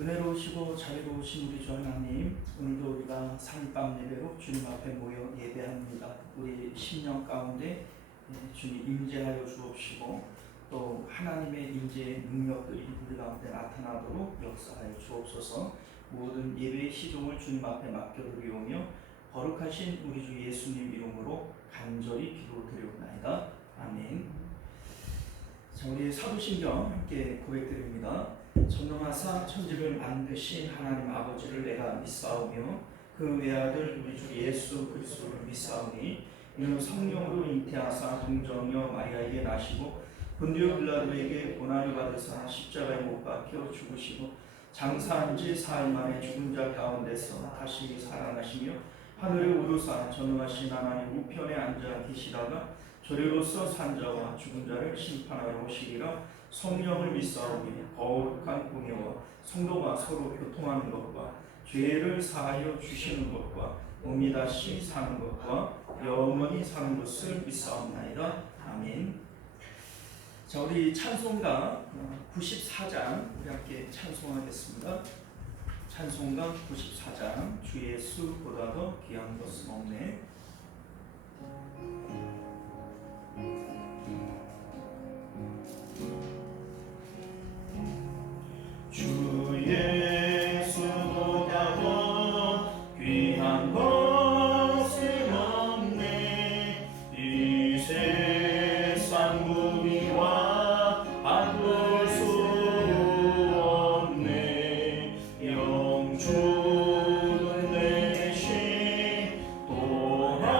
은혜로우시고 자비로우신 우리 주 하나님, 오늘도 우리가 산밤 예배로 주님 앞에 모여 예배합니다. 우리 심령 가운데 주님 임재하여 주옵시고 또 하나님의 임재의 능력들이 우리 가운데 나타나도록 역사하여 주옵소서. 모든 예배의 시종을 주님 앞에 맡겨드리오며 거룩하신 우리 주 예수님 이름으로 간절히 기도드리옵나이다. 아멘. 자, 우리 사도신경 함께 고백드립니다. 전능하사 천지를 만드신 하나님 아버지를 내가 믿사오며 그 외아들 우리 주 예수 그리스도를 믿사오니 이는 성령으로 잉태하사 동정녀 마리아에게 나시고 본디오 빌라도에게 고난을 받으사 십자가에 못 박혀 죽으시고 장사한 지 사흘 만에 죽은 자 가운데서 다시 살아나시며 하늘에 오르사 전능하신 하나님 우편에 앉아 계시다가 저리로서 산 자와 죽은 자를 심판하러 오시리라. 성령을 믿사오니 거룩한 공예와 성도가 서로 교통하는 것과 죄를 사하여 주시는 것과 몸이 다시 사는 것과 영원히 사는 것을 믿사옵나이다. 아멘. 자, 우리 찬송가 94장 우리 함께 찬송하겠습니다. 찬송가 94장 주 예수보다 더 귀한 것은 없네. 주 예수보다 더 귀한 것은 없네. 이 세상 무기와 바꿀 수 없네. 영주는 대신 돌아가신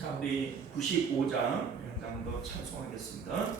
자, 우리 95장 영장도 찬송하겠습니다.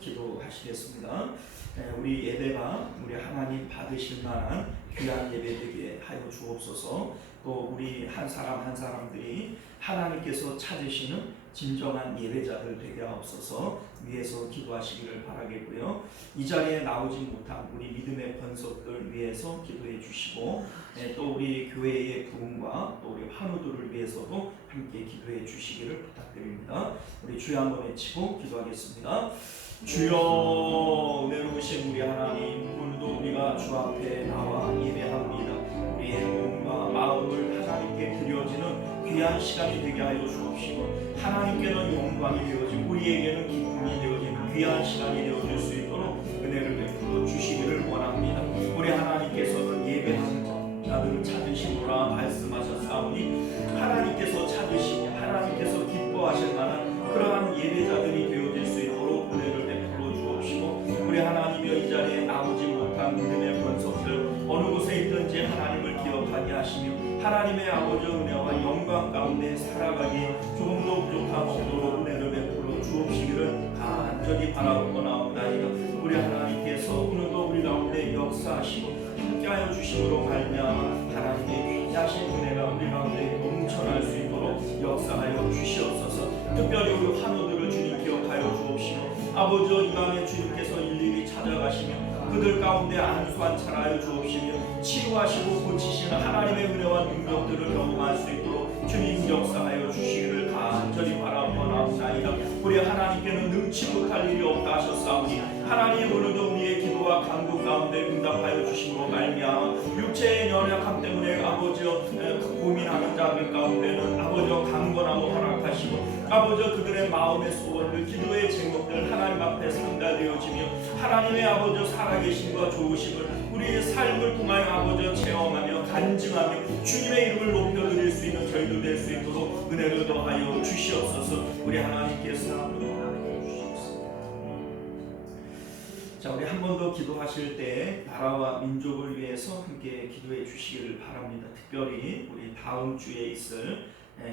기도하시겠습니다. 우리 예배가 우리 하나님 받으실 만한 귀한 예배 되게 하여 주옵소서. 또 우리 한 사람 한 사람들이 하나님께서 찾으시는 진정한 예배자들 되게 하옵소서. 위해서 기도하시기를 바라겠고요. 이 자리에 나오지 못한 우리 믿음의 번석들 위해서 기도해 주시고, 또 우리 교회의 부흥과 또 우리 환우들을 위해서도 함께 기도해 주시기를 부탁드립니다. 우리 주여 한번 외치고 기도하겠습니다. 주여, 은혜로우신 우리 하나님, 오늘도 우리가 주 앞에 나와 예배합니다. 우리의 몸과 마음을 하나님께 드려지는 귀한 시간이 되게 하여 주옵시고, 하나님께는 영광이 되어지고 우리에게는 기쁨이 되어지는 귀한 시간이 되어질 수 있도록 은혜를 베풀어 주시기를 원합니다. 우리 하나님께서는 예배하는 자들을 찾으시노라 말씀하셨사오니, 하나님께서 찾으시니 하나님께서 기뻐하실 만한 그러한 예배자들이 되어질 수 있도록 은혜를 베풀어 주옵시고, 우리 하나님이여 이 자리에 나오지 못한 믿음의 권속들 어느 곳에 있든지 하나님을 기억하게 하시며, 하나님의 아버지 은혜와 영광 가운데 살아가기 조금도 부족함 없도록 은혜를 베풀어 주옵시기를 간절히 바라고 나옵나이다. 우리 하나님께서 오늘도 우리 가운데 역사하시고 함께하여 주심으로 말미암아 하나님의 귀하신 은혜가 우리 가운데 넘쳐날 수 있도록 역사하여 주시옵소서. 특별히 우리 환우들을 주님 기억하여 주옵시고, 아버지 이 밤에 주님께서 일일이 찾아가시며 그들 가운데 안수한 차라여 주옵시며 치유하시고 고치시는 하나님의 은혜와 능력들을 경험할 수 있도록 주님 역사하여 주시기를 간절히 바라옵나이다. 우리 하나님께는 능치 못할 일이 없다 하셨사오니 하나님 오늘도 우리의 기도와 간구 가운데 응답하여 주심으로 말미암아 육체의 연약함 때문에 아버지여 고민하는 자들 가운데는 아버지여 강건함을 허락하시고 아버지여 그들의 마음의 소원들 기도의 제목들 하나님 앞에 상달되어지며 하나님의 아버지여 살아계심과 좋으심을 우리의 삶을 통하여 아버지여 체험하며 간증하며 주님의 이름을 높여드릴 수 있는 저희들 될 수 있도록 은혜를 더하여 주시옵소서. 우리 하나님께서 자, 우리 한 번 더 기도하실 때 나라와 민족을 위해서 함께 기도해 주시기를 바랍니다. 특별히 우리 다음 주에 있을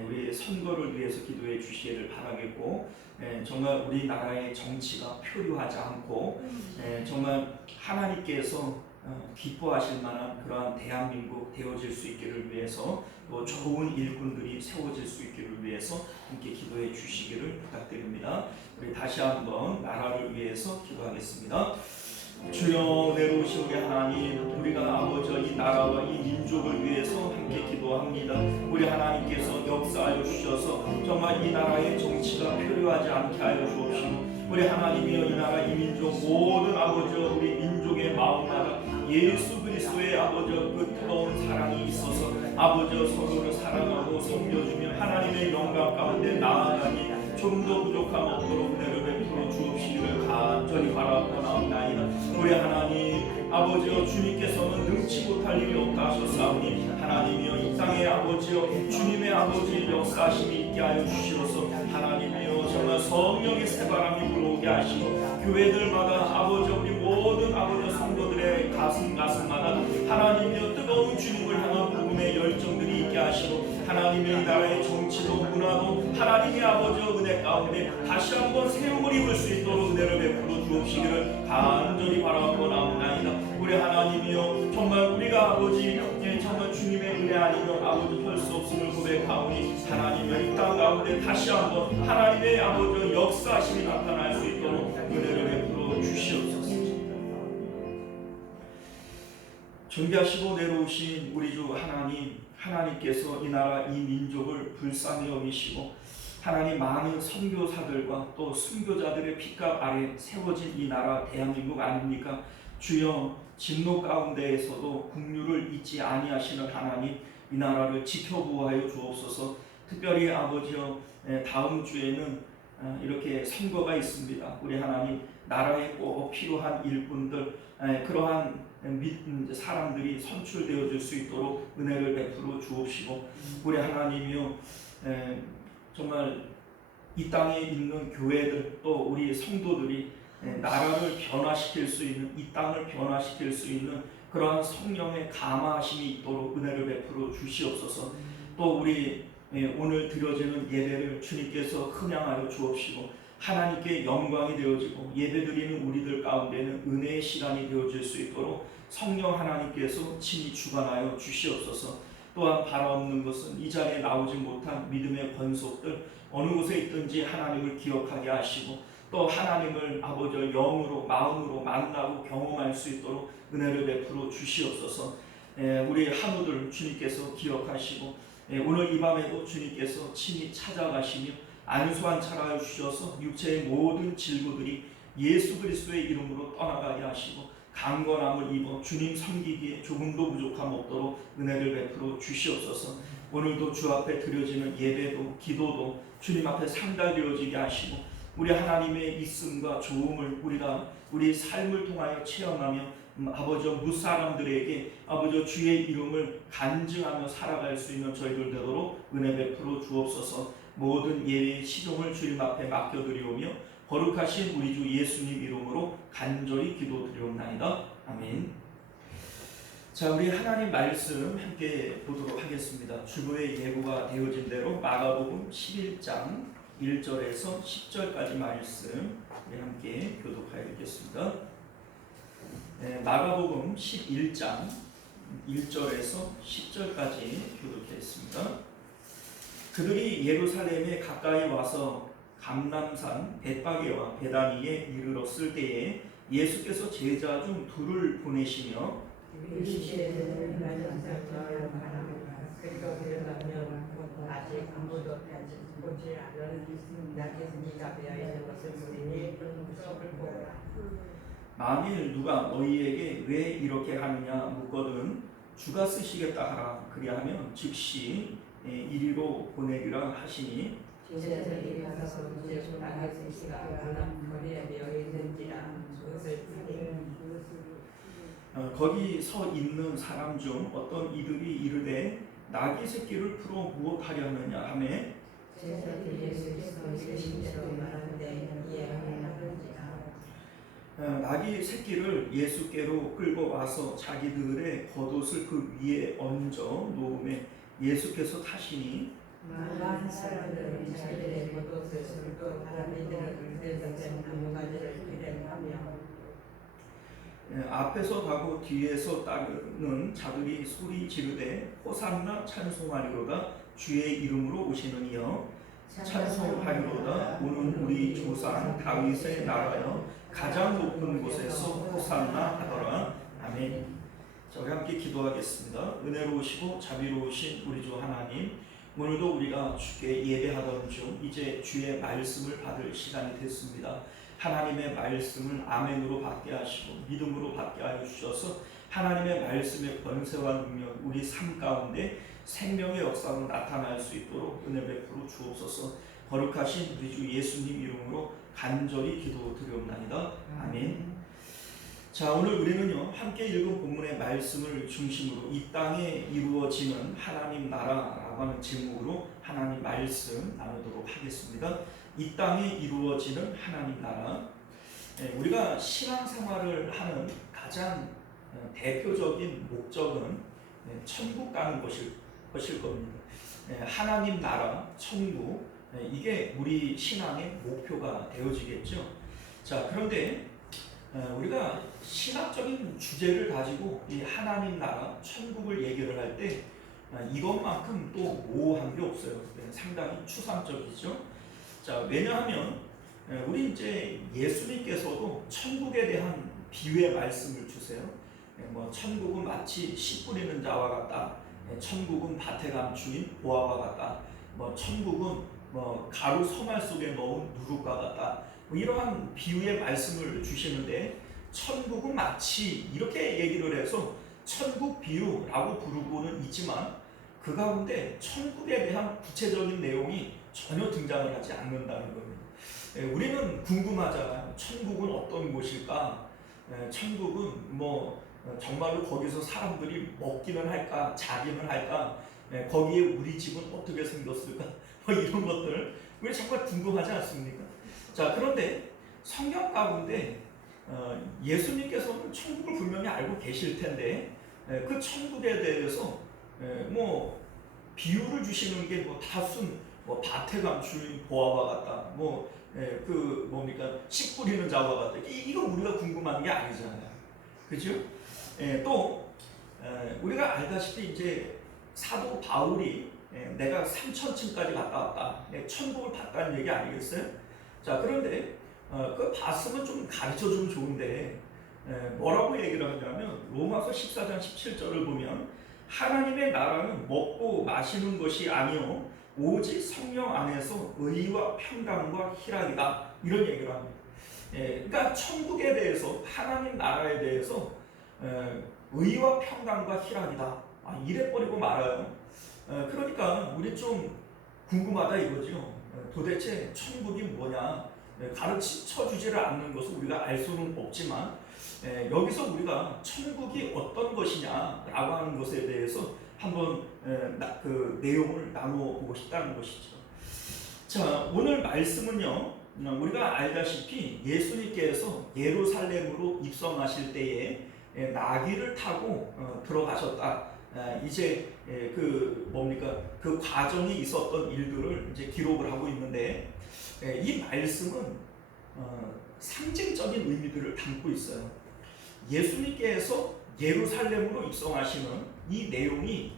우리 선거를 위해서 기도해 주시기를 바라겠고 정말 우리나라의 정치가 표류하지 않고 정말 하나님께서 기뻐하실 만한 그러한 대한민국 되어질 수 있기를 위해서 또 좋은 일꾼들이 세워질 수 있기를 위해서 함께 기도해 주시기를 부탁드립니다. 우리 다시 한번 나라를 위해서 기도하겠습니다. 주여 내려오신 우리 하나님, 우리가 아버지 이 나라와 이 민족을 위해서 함께 기도합니다. 우리 하나님께서 역사하여 주셔서 정말 이 나라의 정치가 표류하지 않게 하여 주옵시고 우리 하나님이여 이 나라 이 민족 모든 아버지 우리 민족의 마음마다 예수 그리스도의 아버지 그 뜨거운 사랑이 있어서 아버지 서로를 사랑하고 섬겨주며 하나님의 영광 가운데 나아가니 좀 더 부족함 없도록 은혜를 베풀어 주옵시기를 간절히 바라옵나이다. 우리 하나님 아버지여 주님께서는 능치 못할 일이 없다 하셨사오니 하나님이여 이 땅의 아버지여 주님의 아버지 역사하심이 있게 하여 주시옵소서. 하나님이여 정말 성령의 새바람이 불어오게 하시고 교회들마다 아버지여 우리 모든 아버지 성도들의 가슴마다 하나님이여 뜨거운 주님을 향한 복음의 열정들이 있게 하시고 하나님의 이 나라의 정치도 문화도 하나님의 아버지의 은혜 가운데 다시 한번 새음을 입을 수 있도록 은혜를 베풀어 주옵시기를 간절히 바라옵나이다. 우리 하나님이여 정말 우리가 아버지 정말 주님의 은혜 아니면 아버지 할 수 없음을 고백하오니 하나님의 이 땅 가운데 다시 한번 하나님의 아버지 역사하심이 나타날 수 있도록 은혜를 베풀어 주시옵소서. 존귀하시고 내려오신 우리 주 하나님께서 이 나라 이 민족을 불쌍히 여기시고 하나님 많은 선교사들과 또 순교자들의 핏값 아래 세워진 이 나라 대한민국 아닙니까? 주여 진노 가운데에서도 국류를 잊지 아니하시는 하나님 이 나라를 지켜보호하여 주옵소서. 특별히 아버지여 다음 주에는 이렇게 선거가 있습니다. 우리 하나님 나라에 꼭 필요한 일꾼들 그러한 사람들이 선출되어질 수 있도록 은혜를 베풀어 주옵시고 우리 하나님이여 정말 이 땅에 있는 교회들 또 우리 성도들이 나라를 변화시킬 수 있는 이 땅을 변화시킬 수 있는 그러한 성령의 감화하심이 있도록 은혜를 베풀어 주시옵소서. 또 우리 오늘 드려지는 예배를 주님께서 흥양하여 주옵시고 하나님께 영광이 되어지고 예배드리는 우리들 가운데는 은혜의 시간이 되어질 수 있도록 성령 하나님께서 친히 주관하여 주시옵소서. 또한 바라옵는 것은 이 자리에 나오지 못한 믿음의 권속들 어느 곳에 있든지 하나님을 기억하게 하시고 또 하나님을 아버지의 영으로 마음으로 만나고 경험할 수 있도록 은혜를 베풀어 주시옵소서. 우리 한우들 주님께서 기억하시고 오늘 이 밤에도 주님께서 친히 찾아가시며 안수한 차라여 주셔서 육체의 모든 질고들이 예수 그리스도의 이름으로 떠나가게 하시고 강건함을 입어 주님 섬기기에 조금도 부족함 없도록 은혜를 베풀어 주시옵소서. 오늘도 주 앞에 드려지는 예배도 기도도 주님 앞에 상달되어지게 하시고 우리 하나님의 있음과 좋음을 우리가 우리 삶을 통하여 체험하며 아버지 무사람들에게 아버지 주의 이름을 간증하며 살아갈 수 있는 저희들 되도록 은혜 베풀어 주옵소서. 모든 예외의 시종을 주님 앞에 맡겨드리오며 거룩하신 우리 주 예수님 이름으로 간절히 기도드리옵나이다. 아멘. 자, 우리 하나님 말씀 함께 보도록 하겠습니다. 주보의 예고가 되어진 대로 마가복음 11장 1절에서 10절까지 말씀 우리 함께 교독하여 읽겠습니다. 마가복음 11장 1절에서 10절까지 교독했습니다. 그들이 예루살렘에 가까이 와서 감람산 벳바게와 베다니에 이르렀을 때에 예수께서 제자 중 둘을 보내시며 유시에는 인간상처를 바랍니다. 그리고 그러면 아직 아무도 보지 않은 나겠습니다. 되어 있는 것을 보리니 무섭을 보라. 만일 누가 너희에게 왜 이렇게 하느냐 묻거든 주가 쓰시겠다 하라. 그리하면 즉시 이리로 보내리라 하시니 제자들이 가서 예수 나겠습니다. 바람 거리에 되어 있는지라 그것을 보니 거기 서 있는 사람 중 어떤 이들이 이르되 나귀 새끼를 풀어 무엇하려 하느냐 하매 제자들이 예수께서 이르신 대로 말하는데 이해하는지라. 나귀 새끼를 예수께로 끌고 와서 자기들의 겉옷을 그 위에 얹어 놓음에 예수께서 타시니 많은 사람들은 자기들의 겉옷을 sul고 다른 이들은 들대된 나무가지를 기대하며 앞에서 가고 뒤에서 따르는 자들이 소리 지르되 호산나 찬송하리로다 주의 이름으로 오시느니여 찬송하리로다 오는 우리 조상 다윗의 나라여 가장 높은 곳에서 호산나 하더라. 아멘. 자, 우리 함께 기도하겠습니다. 은혜로우시고 자비로우신 우리 주 하나님, 오늘도 우리가 주께 예배하던 중 이제 주의 말씀을 받을 시간이 됐습니다. 하나님의 말씀을 아멘으로 받게 하시고 믿음으로 받게 하여 주셔서 하나님의 말씀의 권세와 능력 우리 삶 가운데 생명의 역사로 나타날 수 있도록 은혜 베풀어 주옵소서. 거룩하신 우리 주 예수님 이름으로 간절히 기도드리옵나이다. 아멘. 자, 오늘 우리는요 함께 읽은 본문의 말씀을 중심으로 이 땅에 이루어지는 하나님 나라라고 하는 제목으로 하나님 말씀 나누도록 하겠습니다. 이 땅에 이루어지는 하나님 나라. 우리가 신앙생활을 하는 가장 대표적인 목적은 천국 가는 것일 겁니다. 하나님 나라, 천국, 이게 우리 신앙의 목표가 되어지겠죠. 자, 그런데 우리가 신학적인 주제를 가지고 이 하나님 나라, 천국을 얘기를 할 때 이것만큼 또 모호한 게 없어요. 상당히 추상적이죠. 자, 왜냐하면 우리 이제 예수님께서도 천국에 대한 비유의 말씀을 주세요. 뭐 천국은 마치 씨 뿌리는 자와 같다. 천국은 밭에 감추인 보화와 같다. 뭐 천국은 뭐 가루 서말 속에 넣은 누룩과 같다. 뭐 이러한 비유의 말씀을 주시는데 천국은 마치 이렇게 얘기를 해서 천국 비유라고 부르고는 있지만 그 가운데 천국에 대한 구체적인 내용이 전혀 등장을 하지 않는다는 겁니다. 우리는 궁금하잖아요. 천국은 어떤 곳일까? 천국은 뭐 정말로 거기서 사람들이 먹기는 할까? 자기는 할까? 거기에 우리 집은 어떻게 생겼을까? 뭐 이런 것들 우리 정말 궁금하지 않습니까? 자, 그런데 성경 가운데 예수님께서는 천국을 분명히 알고 계실 텐데 그 천국에 대해서 뭐 비유를 주시는 게 뭐 다순 뭐 밭에 감추인 보화와 같다. 뭐 그 뭡니까 씨 뿌리는 자와 같다. 이거 우리가 궁금한 게 아니잖아요. 그죠? 또 우리가 알다시피 이제 사도 바울이 내가 3,000층까지 갔다 왔다. 천국을 봤다는 얘기 아니겠어요? 자, 그런데 그 봤으면 좀 가르쳐 주면 좋은데 뭐라고 얘기를 하냐면 로마서 14장 17절을 보면 하나님의 나라는 먹고 마시는 것이 아니요 오직 성령 안에서 의와 평강과 희락이다. 이런 얘기를 합니다. 그러니까 천국에 대해서 하나님 나라에 대해서 의와 평강과 희락이다. 이래 버리고 말아요. 그러니까 우리 좀 궁금하다 이거죠. 도대체 천국이 뭐냐? 가르쳐 주지를 않는 것을 우리가 알 수는 없지만 여기서 우리가 천국이 어떤 것이냐라고 하는 것에 대해서 한번 그 내용을 나누어 보고 싶다는 것이죠. 자, 오늘 말씀은요 우리가 알다시피 예수님께서 예루살렘으로 입성하실 때에 나귀를 타고 들어가셨다. 이제 그 뭡니까 그 과정이 있었던 일들을 이제 기록을 하고 있는데 이 말씀은 상징적인 의미들을 담고 있어요. 예수님께서 예루살렘으로 입성하시는 이 내용이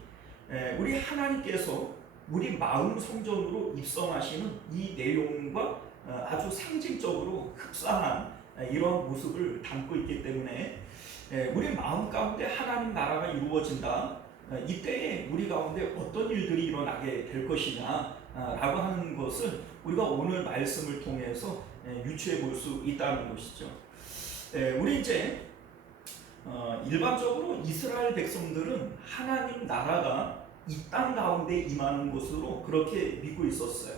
우리 하나님께서 우리 마음 성전으로 입성하시는 이 내용과 아주 상징적으로 흡사한 이런 모습을 담고 있기 때문에 우리 마음 가운데 하나님 나라가 이루어진다. 이때에 우리 가운데 어떤 일들이 일어나게 될 것이냐 라고 하는 것을 우리가 오늘 말씀을 통해서 유추해 볼 수 있다는 것이죠. 우리 이제 일반적으로 이스라엘 백성들은 하나님 나라가 이 땅 가운데 임하는 것으로 그렇게 믿고 있었어요.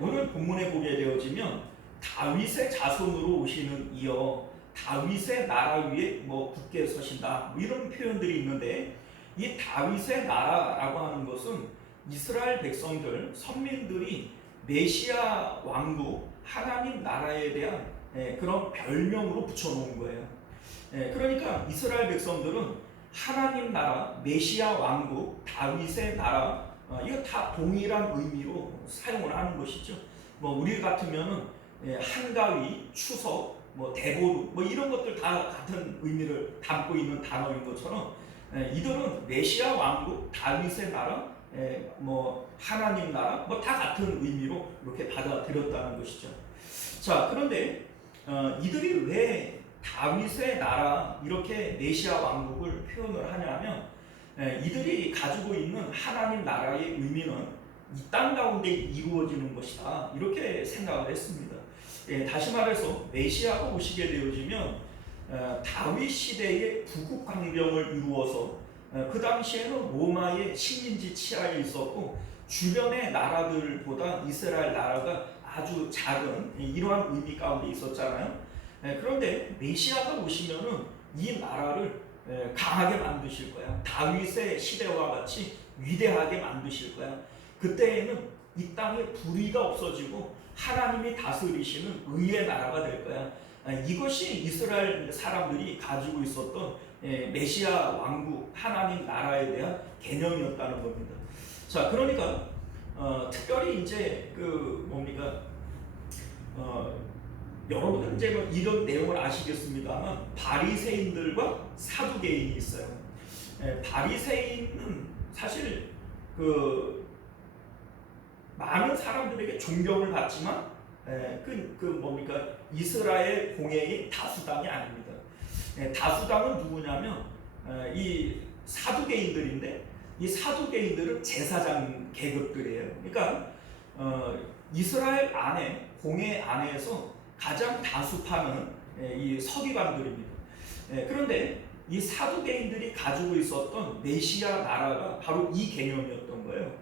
오늘 본문에 보게 되어지면 다윗의 자손으로 오시는 이여 다윗의 나라 위에 굳게 서신다 이런 표현들이 있는데, 이 다윗의 나라라고 하는 것은 이스라엘 백성들 선민들이 메시아 왕국 하나님 나라에 대한 그런 별명으로 붙여놓은 거예요. 그러니까 이스라엘 백성들은 하나님 나라, 메시아 왕국, 다윗의 나라 이거 다 동일한 의미로 사용을 하는 것이죠. 우리 같으면은 한가위, 추석, 대보루 이런 것들 다 같은 의미를 담고 있는 단어인 것처럼 이들은 메시아 왕국, 다윗의 나라, 하나님 나라 다 같은 의미로 이렇게 받아들였다는 것이죠. 자, 그런데 이들이 왜 다윗의 나라 이렇게 메시아 왕국을 표현을 하냐면 이들이 가지고 있는 하나님 나라의 의미는 이 땅 가운데 이루어지는 것이다 이렇게 생각을 했습니다. 다시 말해서 메시아가 오시게 되어지면 다윗 시대의 부국 강병을 이루어서 그 당시에는 로마의 식민지 치하에 있었고 주변의 나라들보다 이스라엘 나라가 아주 작은 이러한 의미 가운데 있었잖아요. 그런데 메시아가 오시면은 이 나라를 강하게 만드실 거야. 다윗의 시대와 같이 위대하게 만드실 거야. 그때에는 이 땅에 불의가 없어지고 하나님이 다스리시는 의의 나라가 될 거야. 이것이 이스라엘 사람들이 가지고 있었던 메시아 왕국 하나님 나라에 대한 개념이었다는 겁니다. 자, 그러니까 특별히 이제 여러분은 이제 이런 내용을 아시겠습니다만 바리새인들과 사두개인이 있어요. 바리새인은 사실 많은 사람들에게 존경을 받지만 이스라엘 공회의 다수당이 아닙니다. 다수당은 누구냐면 이 사두개인들인데, 이 사두개인들은 제사장 계급들이에요. 그러니까 이스라엘 안에 공회 안에서 가장 다수파는 이 서기관들입니다. 그런데 이 사두개인들이 가지고 있었던 메시아 나라가 바로 이 개념이었던 거예요.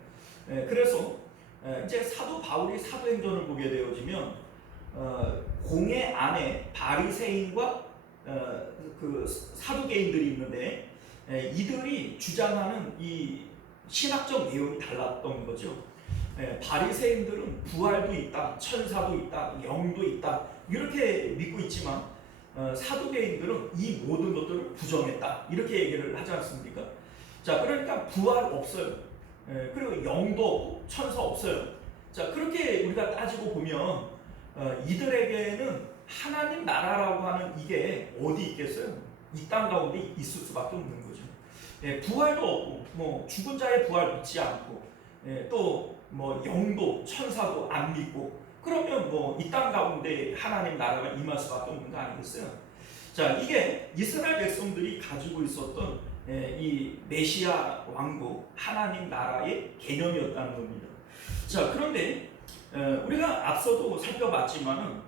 그래서 이제 사도 바울이 사도행전을 보게 되어지면 공회 안에 바리새인과 그 사두개인들이 있는데 이들이 주장하는 이 신학적 내용이 달랐던 거죠. 바리새인들은 부활도 있다, 천사도 있다, 영도 있다 이렇게 믿고 있지만 사두개인들은 이 모든 것들을 부정했다 이렇게 얘기를 하지 않습니까? 자, 그러니까 부활 없어요. 그리고 영도 없고 천사 없어요. 자, 그렇게 우리가 따지고 보면 이들에게는 하나님 나라라고 하는 이게 어디 있겠어요? 이 땅 가운데 있을 수밖에 없는 거죠. 부활도 없고 죽은 자의 부활 믿지 않고 또 영도 천사도 안 믿고 그러면 이 땅 가운데 하나님 나라가 임할 수밖에 없는 거 아니겠어요? 자, 이게 이스라엘 백성들이 가지고 있었던 이 메시아 왕국 하나님 나라의 개념이었다는 겁니다. 자, 그런데 우리가 앞서도 살펴봤지만은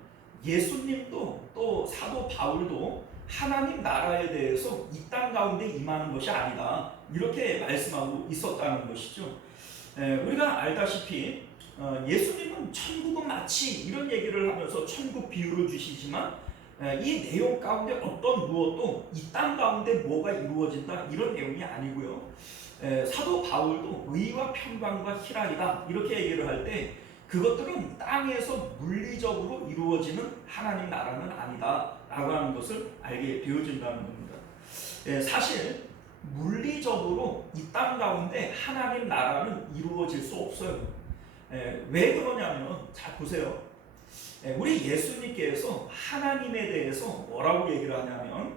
예수님도 또 사도 바울도 하나님 나라에 대해서 이 땅 가운데 임하는 것이 아니다 이렇게 말씀하고 있었다는 것이죠. 우리가 알다시피 예수님은 천국은 마치 이런 얘기를 하면서 천국 비유를 주시지만 이 내용 가운데 어떤 무엇도 이 땅 가운데 뭐가 이루어진다 이런 내용이 아니고요. 사도 바울도 의와 평강과 희락이다 이렇게 얘기를 할 때 그것들은 땅에서 물리적으로 이루어지는 하나님 나라는 아니다 라고 하는 것을 알게 되어진다는 겁니다. 사실 물리적으로 이 땅 가운데 하나님 나라는 이루어질 수 없어요. 왜 그러냐면 자 보세요. 우리 예수님께서 하나님에 대해서 뭐라고 얘기를 하냐면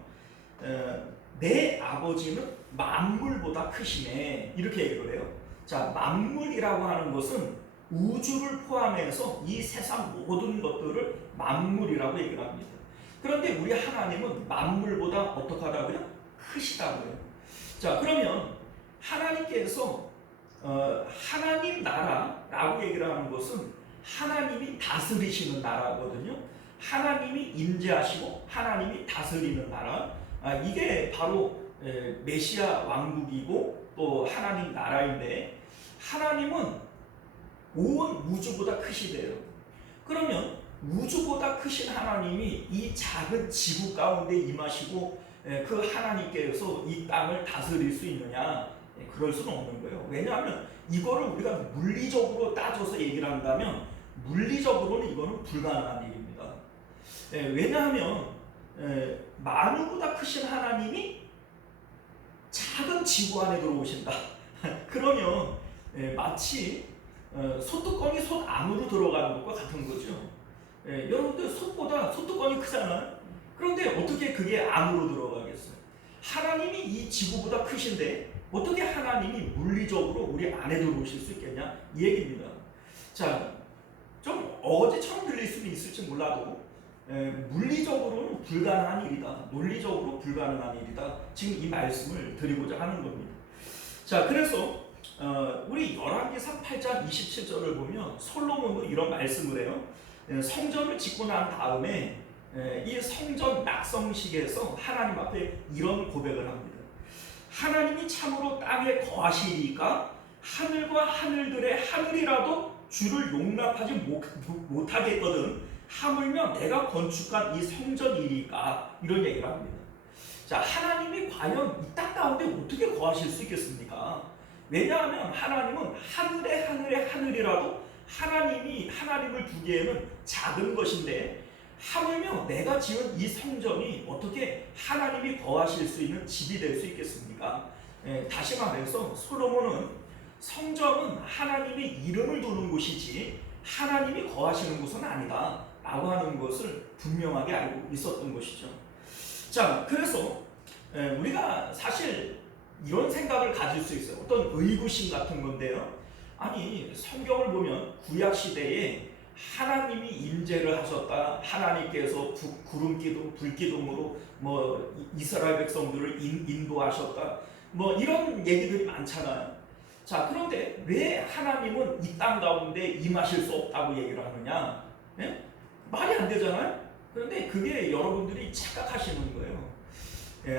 내 아버지는 만물보다 크시네 이렇게 얘기를 해요. 자, 만물이라고 하는 것은 우주를 포함해서 이 세상 모든 것들을 만물이라고 얘기를 합니다. 그런데 우리 하나님은 만물보다 어떡하다고요? 크시다고요. 자, 그러면 하나님께서 하나님 나라라고 얘기를 하는 것은 하나님이 다스리시는 나라거든요. 하나님이 임재하시고 하나님이 다스리는 나라. 이게 바로 메시아 왕국이고 또 하나님 나라인데, 하나님은 온 우주보다 크시대요. 그러면 우주보다 크신 하나님이 이 작은 지구 가운데 임하시고 그 하나님께서 이 땅을 다스릴 수 있느냐? 그럴 수는 없는 거예요. 왜냐하면 이거를 우리가 물리적으로 따져서 얘기를 한다면 물리적으로는 이거는 불가능한 일입니다. 왜냐하면 만유보다 크신 하나님이 작은 지구 안에 들어오신다. 그러면 마치 소뚜껑이 솥 안으로 들어가는 것과 같은 거죠. 여러분들 소뚜껑이 크잖아요. 그런데 어떻게 그게 안으로 들어가겠어요? 하나님이 이 지구보다 크신데 어떻게 하나님이 물리적으로 우리 안에 들어오실 수 있겠냐? 이 얘기입니다. 자, 좀 어제처럼 들릴 수는 있을지 몰라도 물리적으로는 불가능한 일이다. 논리적으로 불가능한 일이다. 지금 이 말씀을 드리고자 하는 겁니다. 자, 그래서 우리 열왕기상 8장 27절을 보면 솔로몬도 이런 말씀을 해요. 성전을 짓고 난 다음에 이 성전 낙성식에서 하나님 앞에 이런 고백을 합니다. 하나님이 참으로 땅에 거하시리까 하늘과 하늘들의 하늘이라도 주를 용납하지 못하겠거든 하물며 내가 건축한 이 성전이리까, 이런 얘기를 합니다. 자, 하나님이 과연 이 땅 가운데 어떻게 거하실 수 있겠습니까? 왜냐하면 하나님은 하늘의 하늘이라도 하나님을 두기에는 작은 것인데, 하물며 내가 지은 이 성전이 어떻게 하나님이 거하실 수 있는 집이 될 수 있겠습니까? 다시 말해서 솔로몬은 성전은 하나님의 이름을 두는 곳이지 하나님이 거하시는 곳은 아니다 라고 하는 것을 분명하게 알고 있었던 것이죠. 자, 그래서 우리가 사실 이런 생각을 가질 수 있어요. 어떤 의구심 같은 건데요. 아니, 성경을 보면 구약 시대에 하나님이 임재를 하셨다. 하나님께서 구름기둥, 불기둥으로 이스라엘 백성들을 인도하셨다. 이런 얘기들이 많잖아요. 자, 그런데 왜 하나님은 이 땅 가운데 임하실 수 없다고 얘기를 하느냐? 네? 말이 안 되잖아요. 그런데 그게 여러분들이 착각하시는 거예요.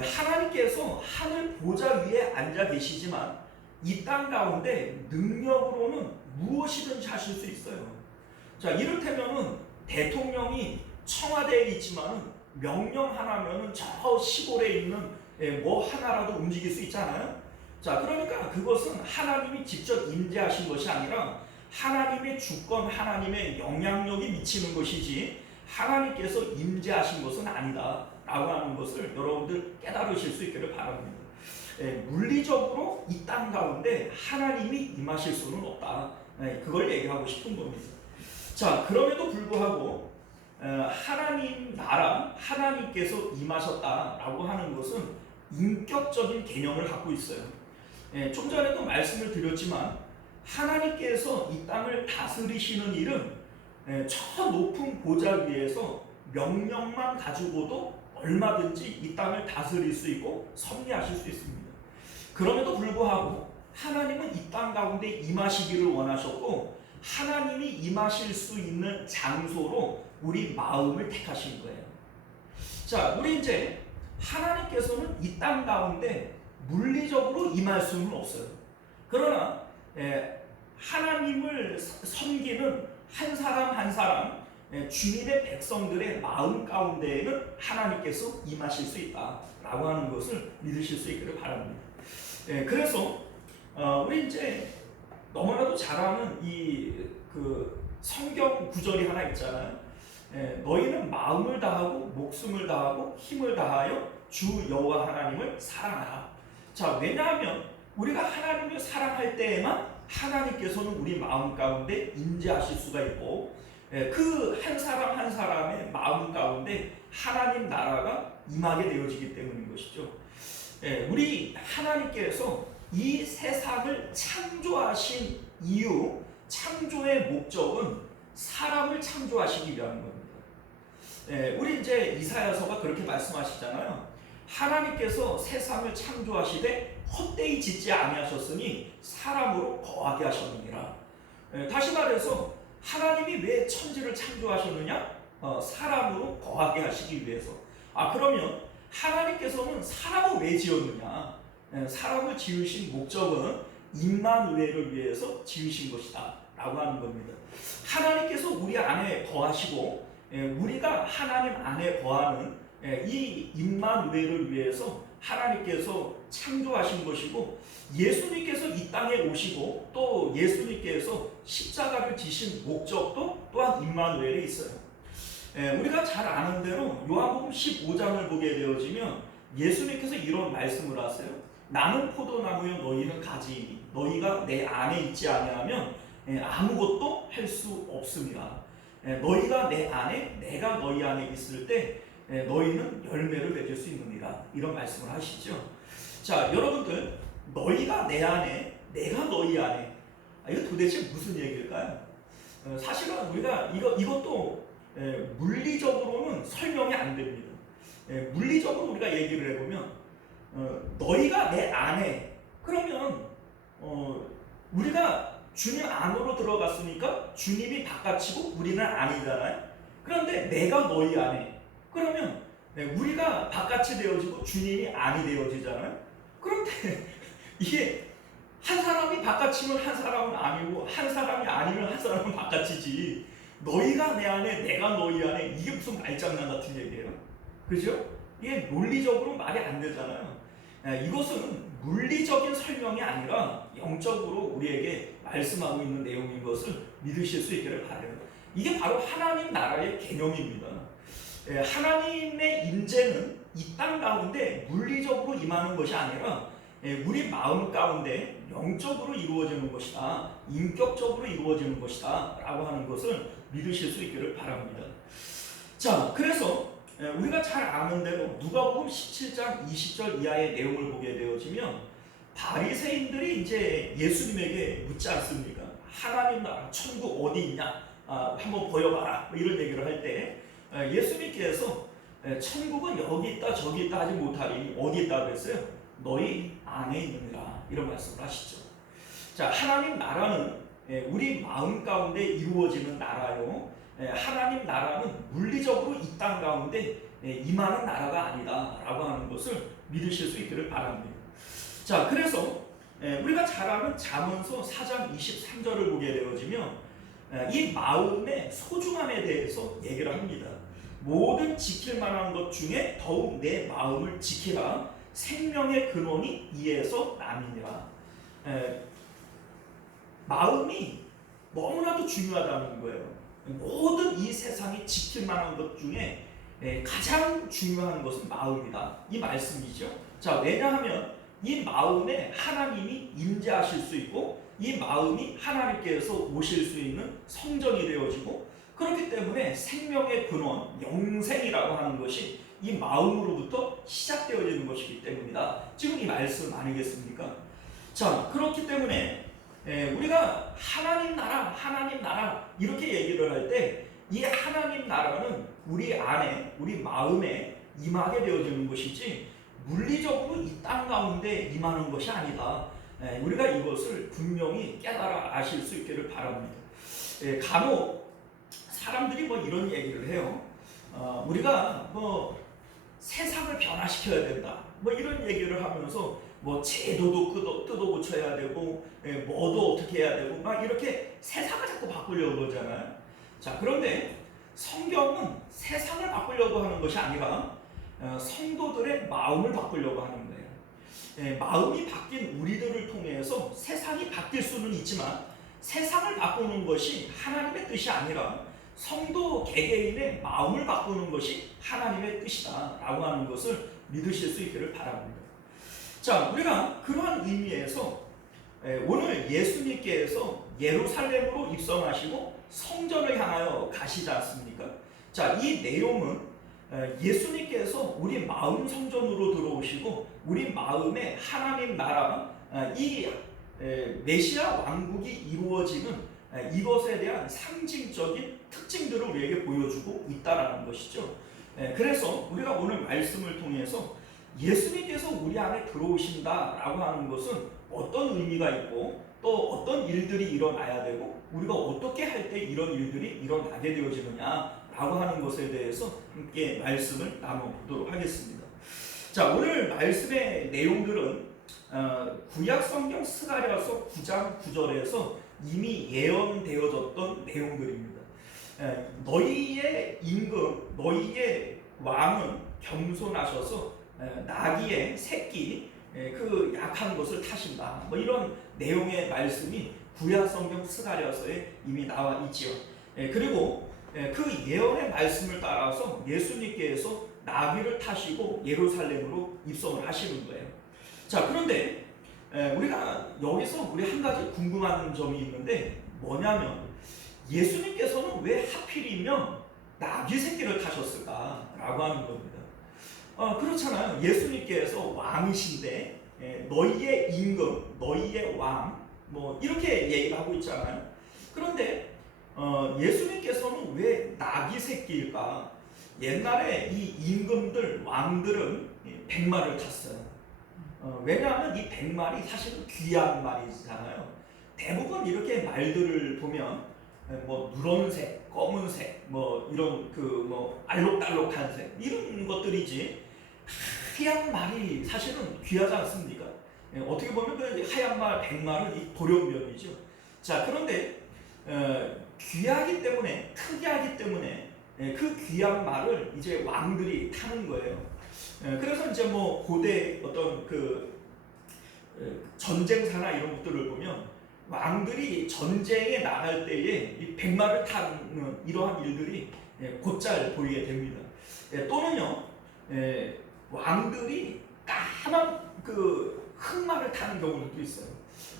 하나님께서 하늘 보좌 위에 앉아 계시지만 이 땅 가운데 능력으로는 무엇이든지 하실 수 있어요. 자, 이를테면은 대통령이 청와대에 있지만은 명령 하나면은 저 시골에 있는 뭐 하나라도 움직일 수 있잖아요. 자, 그러니까 그것은 하나님이 직접 임재하신 것이 아니라 하나님의 주권, 하나님의 영향력이 미치는 것이지 하나님께서 임재하신 것은 아니다 라고 하는 것을 여러분들 깨달으실 수 있기를 바랍니다. 물리적으로 이 땅 가운데 하나님이 임하실 수는 없다. 그걸 얘기하고 싶은 겁니다. 자, 그럼에도 불구하고 하나님 나라, 하나님께서 임하셨다라고 하는 것은 인격적인 개념을 갖고 있어요. 좀 전에도 말씀을 드렸지만 하나님께서 이 땅을 다스리시는 일은 저 높은 보좌 위에서 명령만 가지고도 얼마든지 이 땅을 다스릴 수 있고 섭리하실 수 있습니다. 그럼에도 불구하고 하나님은 이 땅 가운데 임하시기를 원하셨고 하나님이 임하실 수 있는 장소로 우리 마음을 택하신 거예요. 자, 우리 이제 하나님께서는 이 땅 가운데 물리적으로 임할 수는 없어요. 그러나 하나님을 섬기는 한 사람 한 사람 주님의 백성들의 마음 가운데에는 하나님께서 임하실 수 있다라고 하는 것을 믿으실 수 있기를 바랍니다. 그래서 우리 이제 너무나도 잘 아는 그 성경 구절이 하나 있잖아요. 너희는 마음을 다하고 목숨을 다하고 힘을 다하여 주 여호와 하나님을 사랑하라. 자, 왜냐하면 우리가 하나님을 사랑할 때에만 하나님께서는 우리 마음 가운데 임재하실 수가 있고 그 한 사람 한 사람의 마음 가운데 하나님 나라가 임하게 되어지기 때문인 것이죠. 우리 하나님께서 이 세상을 창조하신 이유, 창조의 목적은 사람을 창조하시기 위한 겁니다. 우리 이제 이사야서가 그렇게 말씀하시잖아요. 하나님께서 세상을 창조하시되 헛되이 짓지 아니하셨으니 사람으로 거하게 하셨느니라. 다시 말해서 하나님이 왜 천지를 창조하셨느냐? 사람으로 거하게 하시기 위해서. 그러면 하나님께서는 사람을 왜 지었느냐? 사람을 지으신 목적은 임마누엘을 위해서 지으신 것이다 라고 하는 겁니다. 하나님께서 우리 안에 거하시고 우리가 하나님 안에 거하는 이 임마누엘을 위해서 하나님께서 창조하신 것이고, 예수님께서 이 땅에 오시고 또 예수님께서 십자가를 지신 목적도 또한 임마누엘에 있어요. 우리가 잘 아는 대로 요한복음 15장을 보게 되어지면 예수님께서 이런 말씀을 하세요. 나는 포도나무요 너희는 가지이니 너희가 내 안에 있지 아니하면 아무것도 할 수 없습니다. 너희가 내 안에 내가 너희 안에 있을 때 너희는 열매를 맺을 수 있느니라, 이런 말씀을 하시죠. 자, 여러분들, 너희가 내 안에 내가 너희 안에, 이거 도대체 무슨 얘기일까요? 사실은 우리가 이것도 물리적으로는 설명이 안 됩니다. 물리적으로 우리가 얘기를 해보면 너희가 내 안에, 그러면 우리가 주님 안으로 들어갔으니까 주님이 바깥이고 우리는 안이잖아요. 그런데 내가 너희 안에, 그러면 우리가 바깥이 되어지고 주님이 안이 되어지잖아요. 그런데 이게 한 사람이 바깥이면 한 사람은 아니고 한 사람이 아니면 한 사람은 바깥이지, 너희가 내 안에 내가 너희 안에, 이게 무슨 말장난 같은 얘기예요. 그죠? 이게 논리적으로 말이 안 되잖아요. 이것은 물리적인 설명이 아니라 영적으로 우리에게 말씀하고 있는 내용인 것을 믿으실 수 있기를 바라요. 이게 바로 하나님 나라의 개념입니다. 하나님의 임재는 이 땅 가운데 물리적으로 임하는 것이 아니라 우리 마음 가운데 영적으로 이루어지는 것이다, 인격적으로 이루어지는 것이다 라고 하는 것을 믿으실 수 있기를 바랍니다. 자, 그래서 우리가 잘 아는 대로 누가복음 17장 20절 이하의 내용을 보게 되어지면 바리새인들이 이제 예수님에게 묻지 않습니까? 하나님 나라 천국 어디 있냐? 한번 보여봐라, 이런 얘기를 할 때 예수님께서 천국은 여기 있다 저기 있다 하지 못하리니 어디 있다 그랬어요? 너희 안에 있느니라, 이런 말씀을 하시죠. 자, 하나님 나라는 우리 마음 가운데 이루어지는 나라요, 하나님 나라는 물리적으로 이 땅 가운데 임하는 나라가 아니다 라고 하는 것을 믿으실 수 있기를 바랍니다. 자, 그래서 우리가 잘 아는 잠언서 4장 23절을 보게 되어지면 이 마음의 소중함에 대해서 얘기를 합니다. 모든 지킬 만한 것 중에 더욱 내 마음을 지키라, 생명의 근원이 이에서 남이니라. 마음이 너무나도 중요하다는 거예요. 모든 이 세상이 지킬 만한 것 중에 가장 중요한 것은 마음이다, 이 말씀이죠. 자, 왜냐하면 이 마음에 하나님이 임재하실 수 있고 이 마음이 하나님께서 오실 수 있는 성전이 되어지고, 그렇기 때문에 생명의 근원, 영생이라고 하는 것이 이 마음으로부터 시작되어지는 것이기 때문이다, 지금 이 말씀 아니겠습니까? 자, 그렇기 때문에 우리가 하나님 나라 이렇게 얘기를 할 때 이 하나님 나라는 우리 안에, 우리 마음에 임하게 되어지는 것이지 물리적으로 이 땅 가운데 임하는 것이 아니다. 우리가 이것을 분명히 깨달아 아실 수 있기를 바랍니다. 간혹 사람들이 이런 얘기를 해요. 우리가 세상을 변화시켜야 된다, 이런 얘기를 하면서 제도도 뜯어고쳐야 되고 뭐도 어떻게 해야 되고 이렇게 세상을 자꾸 바꾸려고 그러잖아요. 자, 그런데 성경은 세상을 바꾸려고 하는 것이 아니라 성도들의 마음을 바꾸려고 하는 거예요. 마음이 바뀐 우리들을 통해서 세상이 바뀔 수는 있지만 세상을 바꾸는 것이 하나님의 뜻이 아니라 성도 개개인의 마음을 바꾸는 것이 하나님의 뜻이다 라고 하는 것을 믿으실 수 있기를 바랍니다. 자, 우리가 그러한 의미에서 오늘 예수님께서 예루살렘으로 입성하시고 성전을 향하여 가시지 않습니까? 자, 이 내용은 예수님께서 우리 마음 성전으로 들어오시고 우리 마음에 하나님 나라, 이 메시아 왕국이 이루어지는 이것에 대한 상징적인 특징들을 우리에게 보여주고 있다라는 것이죠. 그래서 우리가 오늘 말씀을 통해서 예수님께서 우리 안에 들어오신다라고 하는 것은 어떤 의미가 있고 또 어떤 일들이 일어나야 되고 우리가 어떻게 할 때 이런 일들이 일어나게 되어지느냐라고 하는 것에 대해서 함께 말씀을 나눠보도록 하겠습니다. 자, 오늘 말씀의 내용들은 구약 성경 스가랴서 9장 9절에서 이미 예언되어졌던 내용들입니다. 너희의 임금, 너희의 왕은 겸손하셔서 나귀의 새끼 그 약한 것을 타신다. 뭐 이런 내용의 말씀이 구약 성경 스가랴서에 이미 나와 있지요. 그리고 그 예언의 말씀을 따라서 예수님께서 나귀를 타시고 예루살렘으로 입성을 하시는 거예요. 자, 그런데 우리가 여기서 우리 한 가지 궁금한 점이 있는데 뭐냐면 예수님께서는 왜 하필이면 나귀 새끼를 타셨을까라고 하는 겁니다. 그렇잖아요. 예수님께서 왕이신데 너희의 임금, 너희의 왕, 뭐 이렇게 얘기를 하고 있잖아요. 그런데 예수님께서는 왜 나귀 새끼일까? 옛날에 이 임금들, 왕들은 백마를 탔어요. 왜냐하면 이 백말이 사실은 귀한 말이잖아요. 대부분 이렇게 말들을 보면 뭐 누런색, 검은색, 뭐 이런 뭐 알록달록한 색 이런 것들이지 하얀 말이 사실은 귀하지 않습니까? 어떻게 보면 그 하얀 말, 백말은 이 돌연변이죠. 자, 그런데 귀하기 때문에 특이하기 때문에 그 귀한 말을 이제 왕들이 타는 거예요. 그래서 이제 뭐 고대 어떤 그 전쟁사나 이런 것들을 보면 왕들이 전쟁에 나갈 때에 이 백마를 타는 이러한 일들이 곧잘 보이게 됩니다. 또는요 왕들이 까만 그 흑말을 타는 경우도 있어요.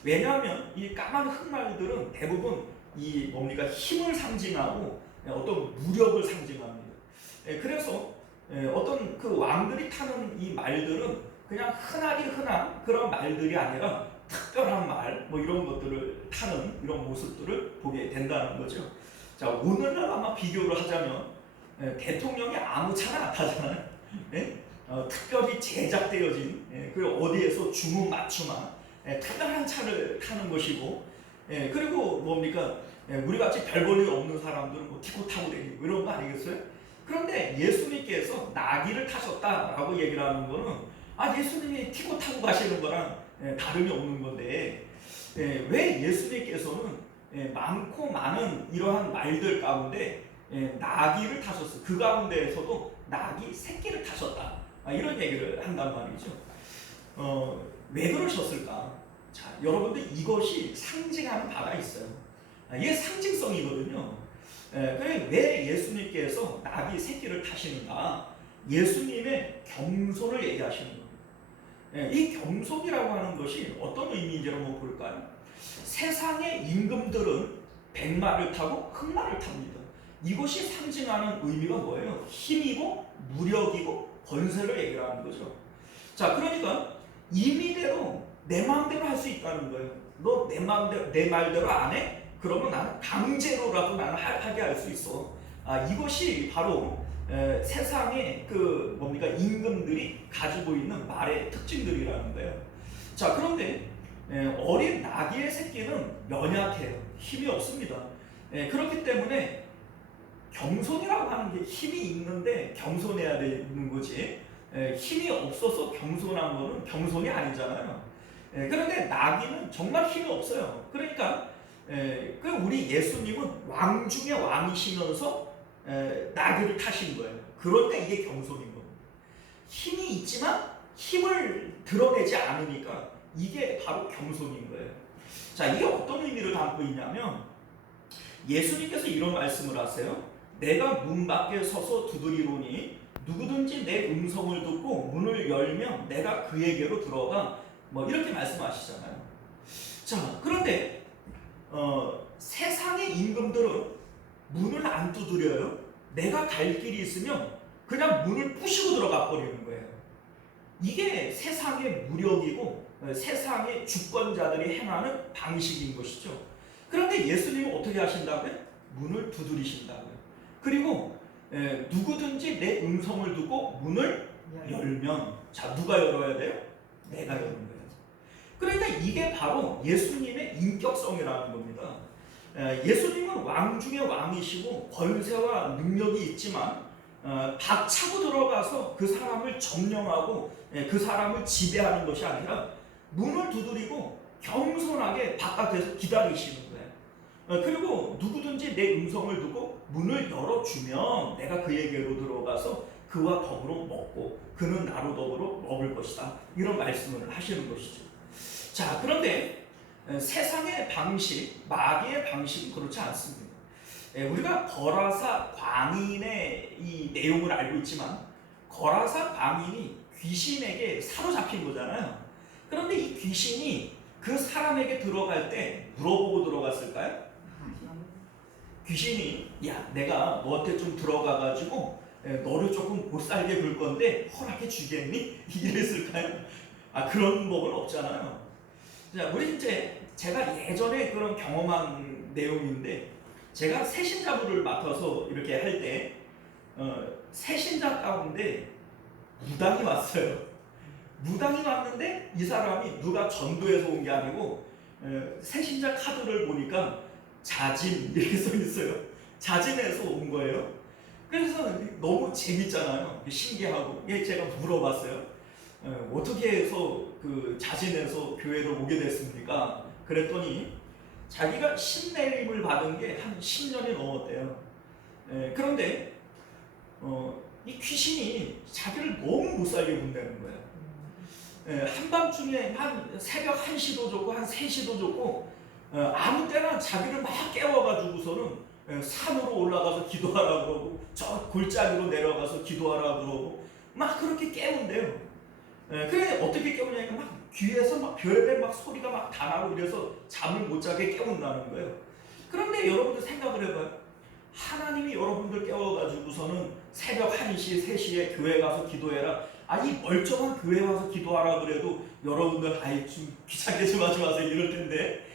왜냐하면 이 까만 흑말들은 대부분 이 뭡니까 힘을 상징하고 어떤 무력을 상징합니다. 그래서 어떤 그 왕들이 타는 이 말들은 그냥 흔한 그런 말들이 아니라 특별한 말, 뭐 이런 것들을 타는 이런 모습들을 보게 된다는 거죠. 자, 오늘날 아마 비교를 하자면 대통령이 아무 차나 안 타잖아요. 특별히 제작되어진 그 어디에서 주문맞춤한 특별한 차를 타는 것이고, 그리고 뭡니까 우리 같이 별 볼 일 없는 사람들은 뭐 티코 타고 다니고 이런 거 아니겠어요? 그런데 예수님께서 나귀를 타셨다라고 얘기를 하는 거는 예수님이 티코 타고 가시는 거랑 다름이 없는 건데 왜 예수님께서는 많고 많은 이러한 말들 가운데 나귀를 타셨어요. 그 가운데에서도 나귀 새끼를 타셨다. 이런 얘기를 한단 말이죠. 왜 그러셨을까? 자, 여러분들 이것이 상징하는 바가 있어요. 이게 상징성이거든요. 그래 왜 예수님께서 나귀 새끼를 타시는가? 예수님의 겸손을 얘기하시는 겁니다. 이 겸손이라고 하는 것이 어떤 의미인지 한번 볼까요? 세상의 임금들은 백마를 타고 흑마를 탑니다. 이것이 상징하는 의미가 뭐예요? 힘이고 무력이고 권세를 얘기하는 거죠. 자, 그러니까 임의대로 내 마음대로 할 수 있다는 거예요. 너 내 마음대로 내 말대로 안 해? 그러면 나는 강제로라도 나는 하게 할 수 있어. 이것이 바로 세상의 그 뭡니까 임금들이 가지고 있는 말의 특징들이라는 거예요. 자, 그런데 어린 나귀의 새끼는 연약해요. 힘이 없습니다. 그렇기 때문에 겸손이라고 하는 게 힘이 있는데 겸손해야 되는 거지. 힘이 없어서 겸손한 거는 겸손이 아니잖아요. 그런데 나귀는 정말 힘이 없어요. 그러니까 우리 예수님은 왕 중에 왕이시면서 나귀를 타신 거예요. 그런데 이게 겸손인 겁니다. 힘이 있지만 힘을 드러내지 않으니까 이게 바로 겸손인 거예요. 자, 이게 어떤 의미를 담고 있냐면 예수님께서 이런 말씀을 하세요. 내가 문 밖에 서서 두드리노니 누구든지 내 음성을 듣고 문을 열면 내가 그에게로 들어가 뭐 이렇게 말씀하시잖아요. 자, 그런데 세상의 임금들은 문을 안 두드려요. 내가 갈 길이 있으면 그냥 문을 부시고 들어가 버리는 거예요. 이게 세상의 무력이고 세상의 주권자들이 행하는 방식인 것이죠. 그런데 그런데 예수님은 어떻게 하신다고요? 문을 두드리신다고요. 그리고 누구든지 내 음성을 듣고 문을 열면, 자, 누가 열어야 돼요? 내가 여는 거예요. 그러니까 이게 바로 예수님의 인격성이라는 겁니다. 예수님은 왕 중에 왕이시고 권세와 능력이 있지만 박차고 들어가서 그 사람을 점령하고 그 사람을 지배하는 것이 아니라 문을 두드리고 겸손하게 바깥에서 기다리시는 거예요. 그리고 누구든지 내 음성을 듣고 문을 열어주면 내가 그에게로 들어가서 그와 더불어 먹고 그는 나로 더불어 먹을 것이다. 이런 말씀을 하시는 것이죠. 자, 그런데 세상의 방식, 마귀의 방식은 그렇지 않습니다. 우리가 거라사 광인의 이 내용을 알고 있지만 거라사 광인이 귀신에게 사로잡힌 거잖아요. 그런데 이 귀신이 그 사람에게 들어갈 때 물어보고 들어갔을까요? 귀신이 야, 내가 너한테 좀 들어가가지고 너를 조금 못 살게 굴 건데 허락해 주겠니? 이랬을까요? 그런 법은 없잖아요. 자, 우리 이제 제가 예전에 그런 경험한 내용인데 제가 새신자부를 맡아서 이렇게 할 때 새신자 가운데 무당이 왔어요. 무당이 왔는데 이 사람이 누가 전도해서 온 게 아니고 새신자 카드를 보니까 자진 이렇게 써 있어요. 자진해서 온 거예요. 그래서 너무 재밌잖아요. 신기하고. 제가 물어봤어요. 어떻게 해서 그 자진해서 교회를 오게 됐습니까? 그랬더니 자기가 신내림을 받은 게 한 10년이 넘었대요. 그런데 이 귀신이 자기를 너무 못 살게 군다는 거예요. 한밤중에 한 새벽 1시도 좋고 한 3시도 좋고 아무 때나 자기를 막 깨워가지고서는 산으로 올라가서 기도하라 그러고 저 골짜기로 내려가서 기도하라 그러고 막 그렇게 깨운대요. 그래 어떻게 깨우냐니까 막 귀에서 막 별의 막 소리가 막 다 나고 이래서 잠을 못 자게 깨운다는 거예요. 그런데 여러분들 생각을 해봐요. 하나님이 여러분들 깨워가지고서는 새벽 1시, 3시에 교회 가서 기도해라. 이 멀쩡한 교회 와서 기도하라 그래도 여러분들 좀 귀찮게 좀 하지 마세요 이럴 텐데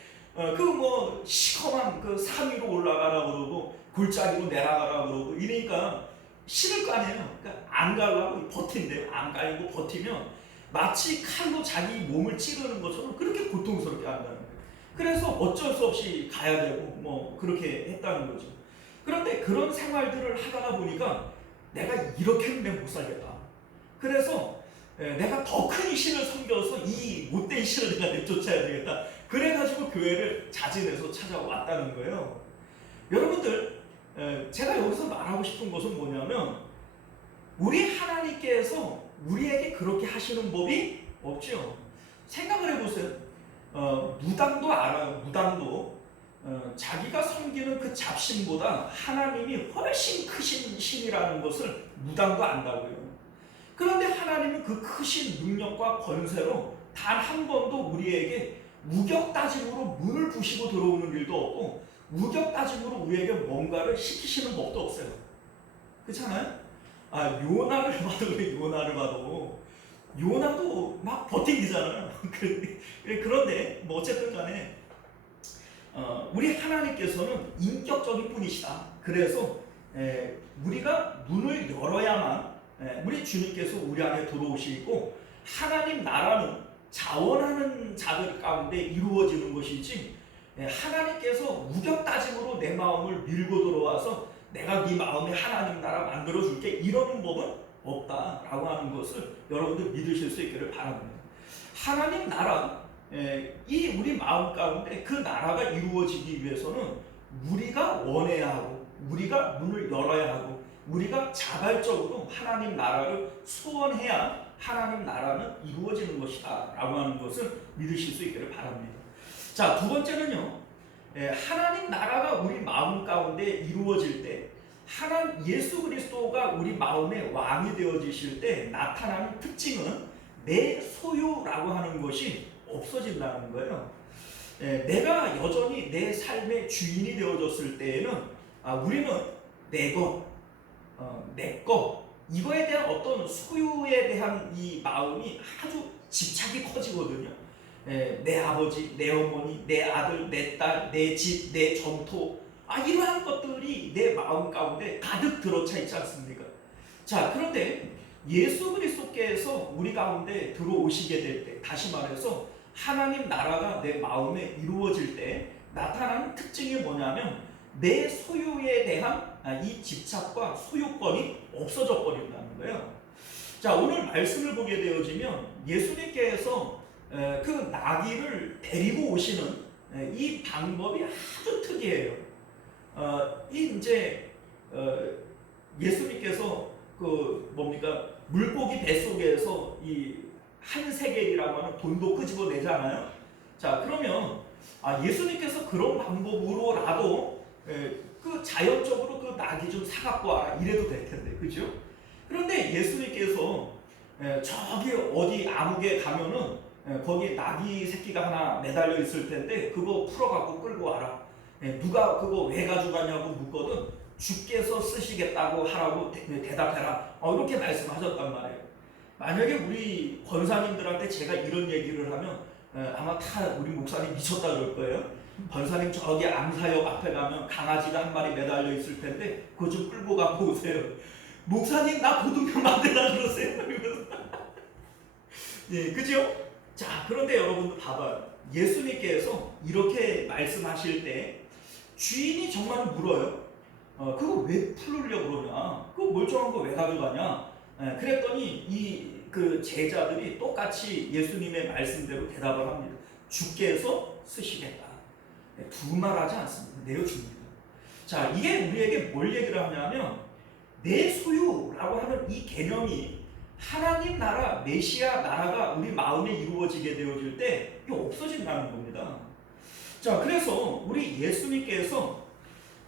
그 뭐 시커먼 그 산 위로 올라가라 그러고 골짜기로 내려가라 그러고 이러니까 싫을 거 아니에요. 그러니까 안 가려고 버틴대요. 안 가려고 버티면 마치 칼로 자기 몸을 찌르는 것처럼 그렇게 고통스럽게 한다는 거예요. 그래서 어쩔 수 없이 가야 되고 뭐 그렇게 했다는 거죠. 그런데 그런 생활들을 하다가 보니까 내가 이렇게는 내가 못 살겠다. 그래서 내가 더 큰 신을 섬겨서 이 못된 신을 내가 내쫓아야 되겠다. 그래가지고 교회를 자진해서 찾아왔다는 거예요. 여러분들 제가 여기서 말하고 싶은 것은 뭐냐면 우리 하나님께서 우리에게 그렇게 하시는 법이 없죠. 생각을 해보세요. 무당도 알아요. 무당도 자기가 섬기는 그 잡신보다 하나님이 훨씬 크신 신이라는 것을 무당도 안다고요. 그런데 하나님은 그 크신 능력과 권세로 단 한 번도 우리에게 우격다짐으로 문을 부시고 들어오는 일도 없고 우격다짐으로 우리에게 뭔가를 시키시는 법도 없어요. 그렇잖아요? 요나를 봐도 그래. 요나도 막 버티기잖아요. 그런데 뭐 어쨌든 간에 우리 하나님께서는 인격적인 분이시다. 그래서 우리가 문을 열어야만 우리 주님께서 우리 안에 들어오시고 하나님 나라는 자원하는 자들 가운데 이루어지는 것이지 하나님께서 우격다짐으로 내 마음을 밀고 들어와서 내가 네 마음에 하나님 나라 만들어줄게 이러는 법은 없다라고 하는 것을 여러분들 믿으실 수 있기를 바랍니다. 하나님 나라 이 우리 마음 가운데 그 나라가 이루어지기 위해서는 우리가 원해야 하고 우리가 문을 열어야 하고 우리가 자발적으로 하나님 나라를 소원해야 하나님 나라는 이루어지는 것이다 라고 하는 것을 믿으실 수 있기를 바랍니다. 자, 두 번째는요, 하나님 나라가 우리 마음 가운데 이루어질 때 예수 그리스도가 우리 마음의 왕이 되어지실 때 나타나는 특징은 내 소유라고 하는 것이 없어진다는 거예요. 내가 여전히 내 삶의 주인이 되어졌을 때에는 우리는 내 것, 내 것, 이거에 대한 어떤 소유에 대한 이 마음이 아주 집착이 커지거든요. 내 아버지, 내 어머니, 내 아들, 내 딸, 내 집, 내 점토, 이러한 것들이 내 마음 가운데 가득 들어차 있지 않습니까? 자, 그런데 예수 그리스도께서 우리 가운데 들어오시게 될 때, 다시 말해서 하나님 나라가 내 마음에 이루어질 때 나타나는 특징이 뭐냐면 내 소유에 대한 이 집착과 소유권이 없어져 버린다는 거예요. 자, 오늘 말씀을 보게 되어지면 예수님께서 그 나귀를 데리고 오시는 이 방법이 아주 특이해요. 예수님께서 그 뭡니까, 물고기 뱃속에서 이 한 세겔이라고 하는 돈도 끄집어내잖아요. 자, 그러면 예수님께서 그런 방법으로라도 그 자연적으로 그 나귀 좀 사갖고 와라 이래도 될 텐데, 그죠? 그런데 예수님께서 저기 어디 암흑에 가면은 거기 나귀 새끼가 하나 매달려 있을 텐데 그거 풀어갖고 끌고 와라. 누가 그거 왜 가져가냐고 묻거든 주께서 쓰시겠다고 하라고 대답해라. 이렇게 말씀하셨단 말이에요. 만약에 우리 권사님들한테 제가 이런 얘기를 하면 아마 다 우리 목사님 미쳤다 그럴 거예요. 권사님 저기 암사역 앞에 가면 강아지가 한 마리 매달려 있을 텐데 그거 좀 끌고 가고 오세요. 목사님 나 도둑놈 만들라 그러세요. 예, 그죠? 자, 그런데 여러분들 봐봐요. 예수님께서 이렇게 말씀하실 때 주인이 정말 물어요. 그거 왜 풀으려고 그러냐? 그거 멀쩡한 거 왜 가져가냐? 그랬더니 그 제자들이 똑같이 예수님의 말씀대로 대답을 합니다. 주께서 쓰시겠다. 두말하지 않습니다. 내어줍니다. 자, 이게 우리에게 뭘 얘기를 하냐면 내 소유라고 하는 이 개념이 하나님 나라, 메시아 나라가 우리 마음에 이루어지게 되어질 때 이게 없어진다는 겁니다. 자, 그래서 우리 예수님께서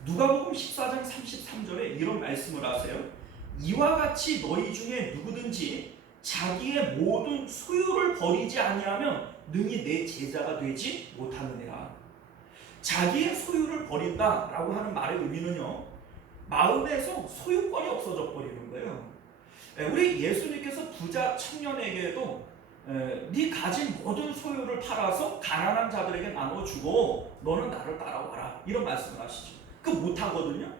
누가복음 14장 33절에 이런 말씀을 하세요. 이와 같이 너희 중에 누구든지 자기의 모든 소유를 버리지 아니하면 능히 내 제자가 되지 못하느니라. 자기의 소유를 버린다라고 하는 말의 의미는요, 마음에서 소유권이 없어져 버리는 거예요. 우리 예수님께서 부자 청년에게도 네 가진 모든 소유를 팔아서 가난한 자들에게 나눠주고 너는 나를 따라와라 이런 말씀을 하시죠. 그거 못하거든요.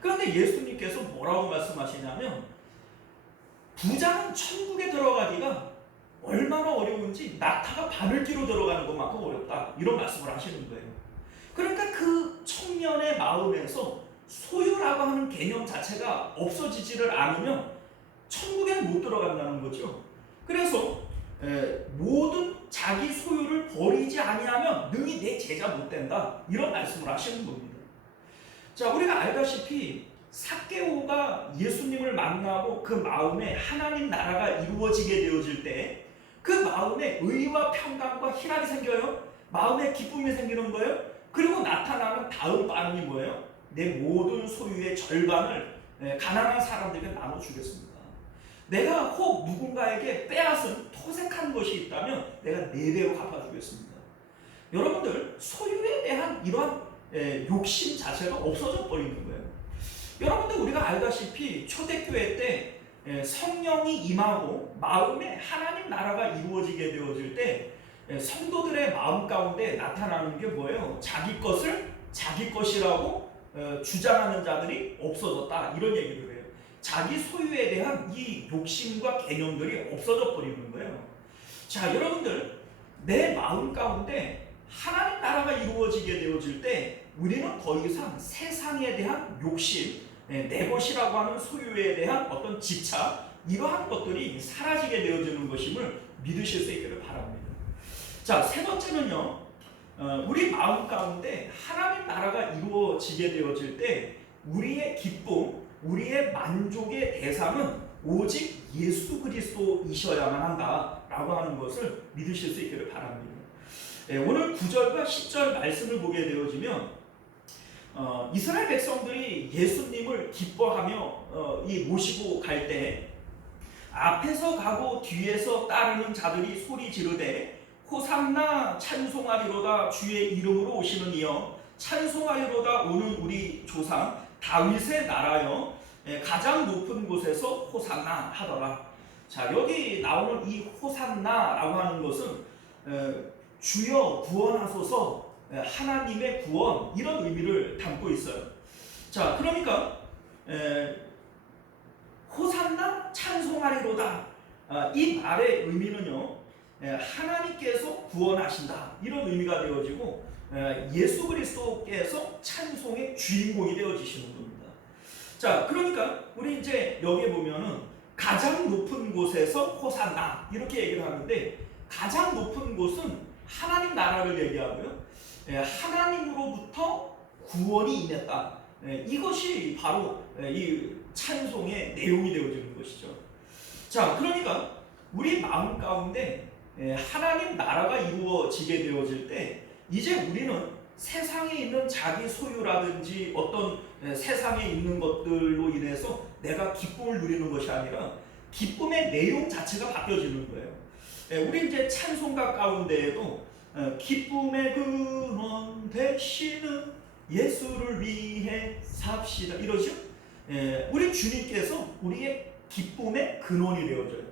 그런데 예수님께서 뭐라고 말씀하시냐면 부자는 천국에 들어가기가 얼마나 어려운지 낙타가 바늘기로 들어가는 것만큼 어렵다 이런 말씀을 하시는 거예요. 그러니까 그 청년의 마음에서 소유라고 하는 개념 자체가 없어지지를 않으면 천국에 못 들어간다는 거죠. 그래서 모든 자기 소유를 버리지 아니하면 능히 내 제자 못 된다 이런 말씀을 하시는 겁니다. 자, 우리가 알다시피 삭개오가 예수님을 만나고 그 마음에 하나님 나라가 이루어지게 되어질 때 그 마음에 의와 평강과 희락이 생겨요. 마음에 기쁨이 생기는 거예요. 그리고 나타나는 다음 반응이 뭐예요? 내 모든 소유의 절반을 가난한 사람들에게 나눠주겠습니다. 내가 혹 누군가에게 빼앗은 토색한 것이 있다면 내가 4배로 갚아주겠습니다. 여러분들 소유에 대한 이러한 욕심 자체가 없어져 버리는 거예요. 여러분들 우리가 알다시피 초대교회 때 성령이 임하고 마음에 하나님 나라가 이루어지게 되어질 때 성도들의 마음 가운데 나타나는 게 뭐예요? 자기 것을 자기 것이라고 주장하는 자들이 없어졌다 이런 얘기를 해요. 자기 소유에 대한 이 욕심과 개념들이 없어져 버리는 거예요. 자, 여러분들 내 마음 가운데 하나님 나라가 이루어지게 되어질 때 우리는 더 이상 세상에 대한 욕심, 내 것이라고 하는 소유에 대한 어떤 집착 이러한 것들이 사라지게 되어지는 것임을 믿으실 수 있기를 바랍니다. 자, 세 번째는요, 우리 마음 가운데 하나님 나라가 이루어지게 되어질 때 우리의 기쁨, 우리의 만족의 대상은 오직 예수 그리스도이셔야만 한다라고 하는 것을 믿으실 수 있기를 바랍니다. 오늘 9절과 10절 말씀을 보게 되어지면 이스라엘 백성들이 예수님을 기뻐하며 모시고 갈 때 앞에서 가고 뒤에서 따르는 자들이 소리 지르되 호산나 찬송하리로다 주의 이름으로 오시는 이여 찬송하리로다 오는 우리 조상 다윗의 나라여 가장 높은 곳에서 호산나 하더라. 자, 여기 나오는 이 호산나라고 하는 것은 주여 구원하소서, 하나님의 구원, 이런 의미를 담고 있어요. 자, 그러니까 호산나 찬송하리로다, 이 말의 의미는요, 하나님께서 구원하신다, 이런 의미가 되어지고 예수 그리스도께서 찬송의 주인공이 되어지시는 겁니다. 자, 그러니까 우리 이제 여기에 보면은 가장 높은 곳에서 호산나 이렇게 얘기를 하는데, 가장 높은 곳은 하나님 나라를 얘기하고요, 하나님으로부터 구원이 임했다, 이것이 바로 이 찬송의 내용이 되어지는 것이죠. 자, 그러니까 우리 마음 가운데 하나님 나라가 이루어지게 되어질 때, 이제 우리는 세상에 있는 자기 소유라든지 어떤 세상에 있는 것들로 인해서 내가 기쁨을 누리는 것이 아니라 기쁨의 내용 자체가 바뀌어지는 거예요. 우리 이제 찬송가 가운데에도 기쁨의 근원 되시는 예수를 위해 삽시다, 이러죠. 우리 주님께서 우리의 기쁨의 근원이 되어져요.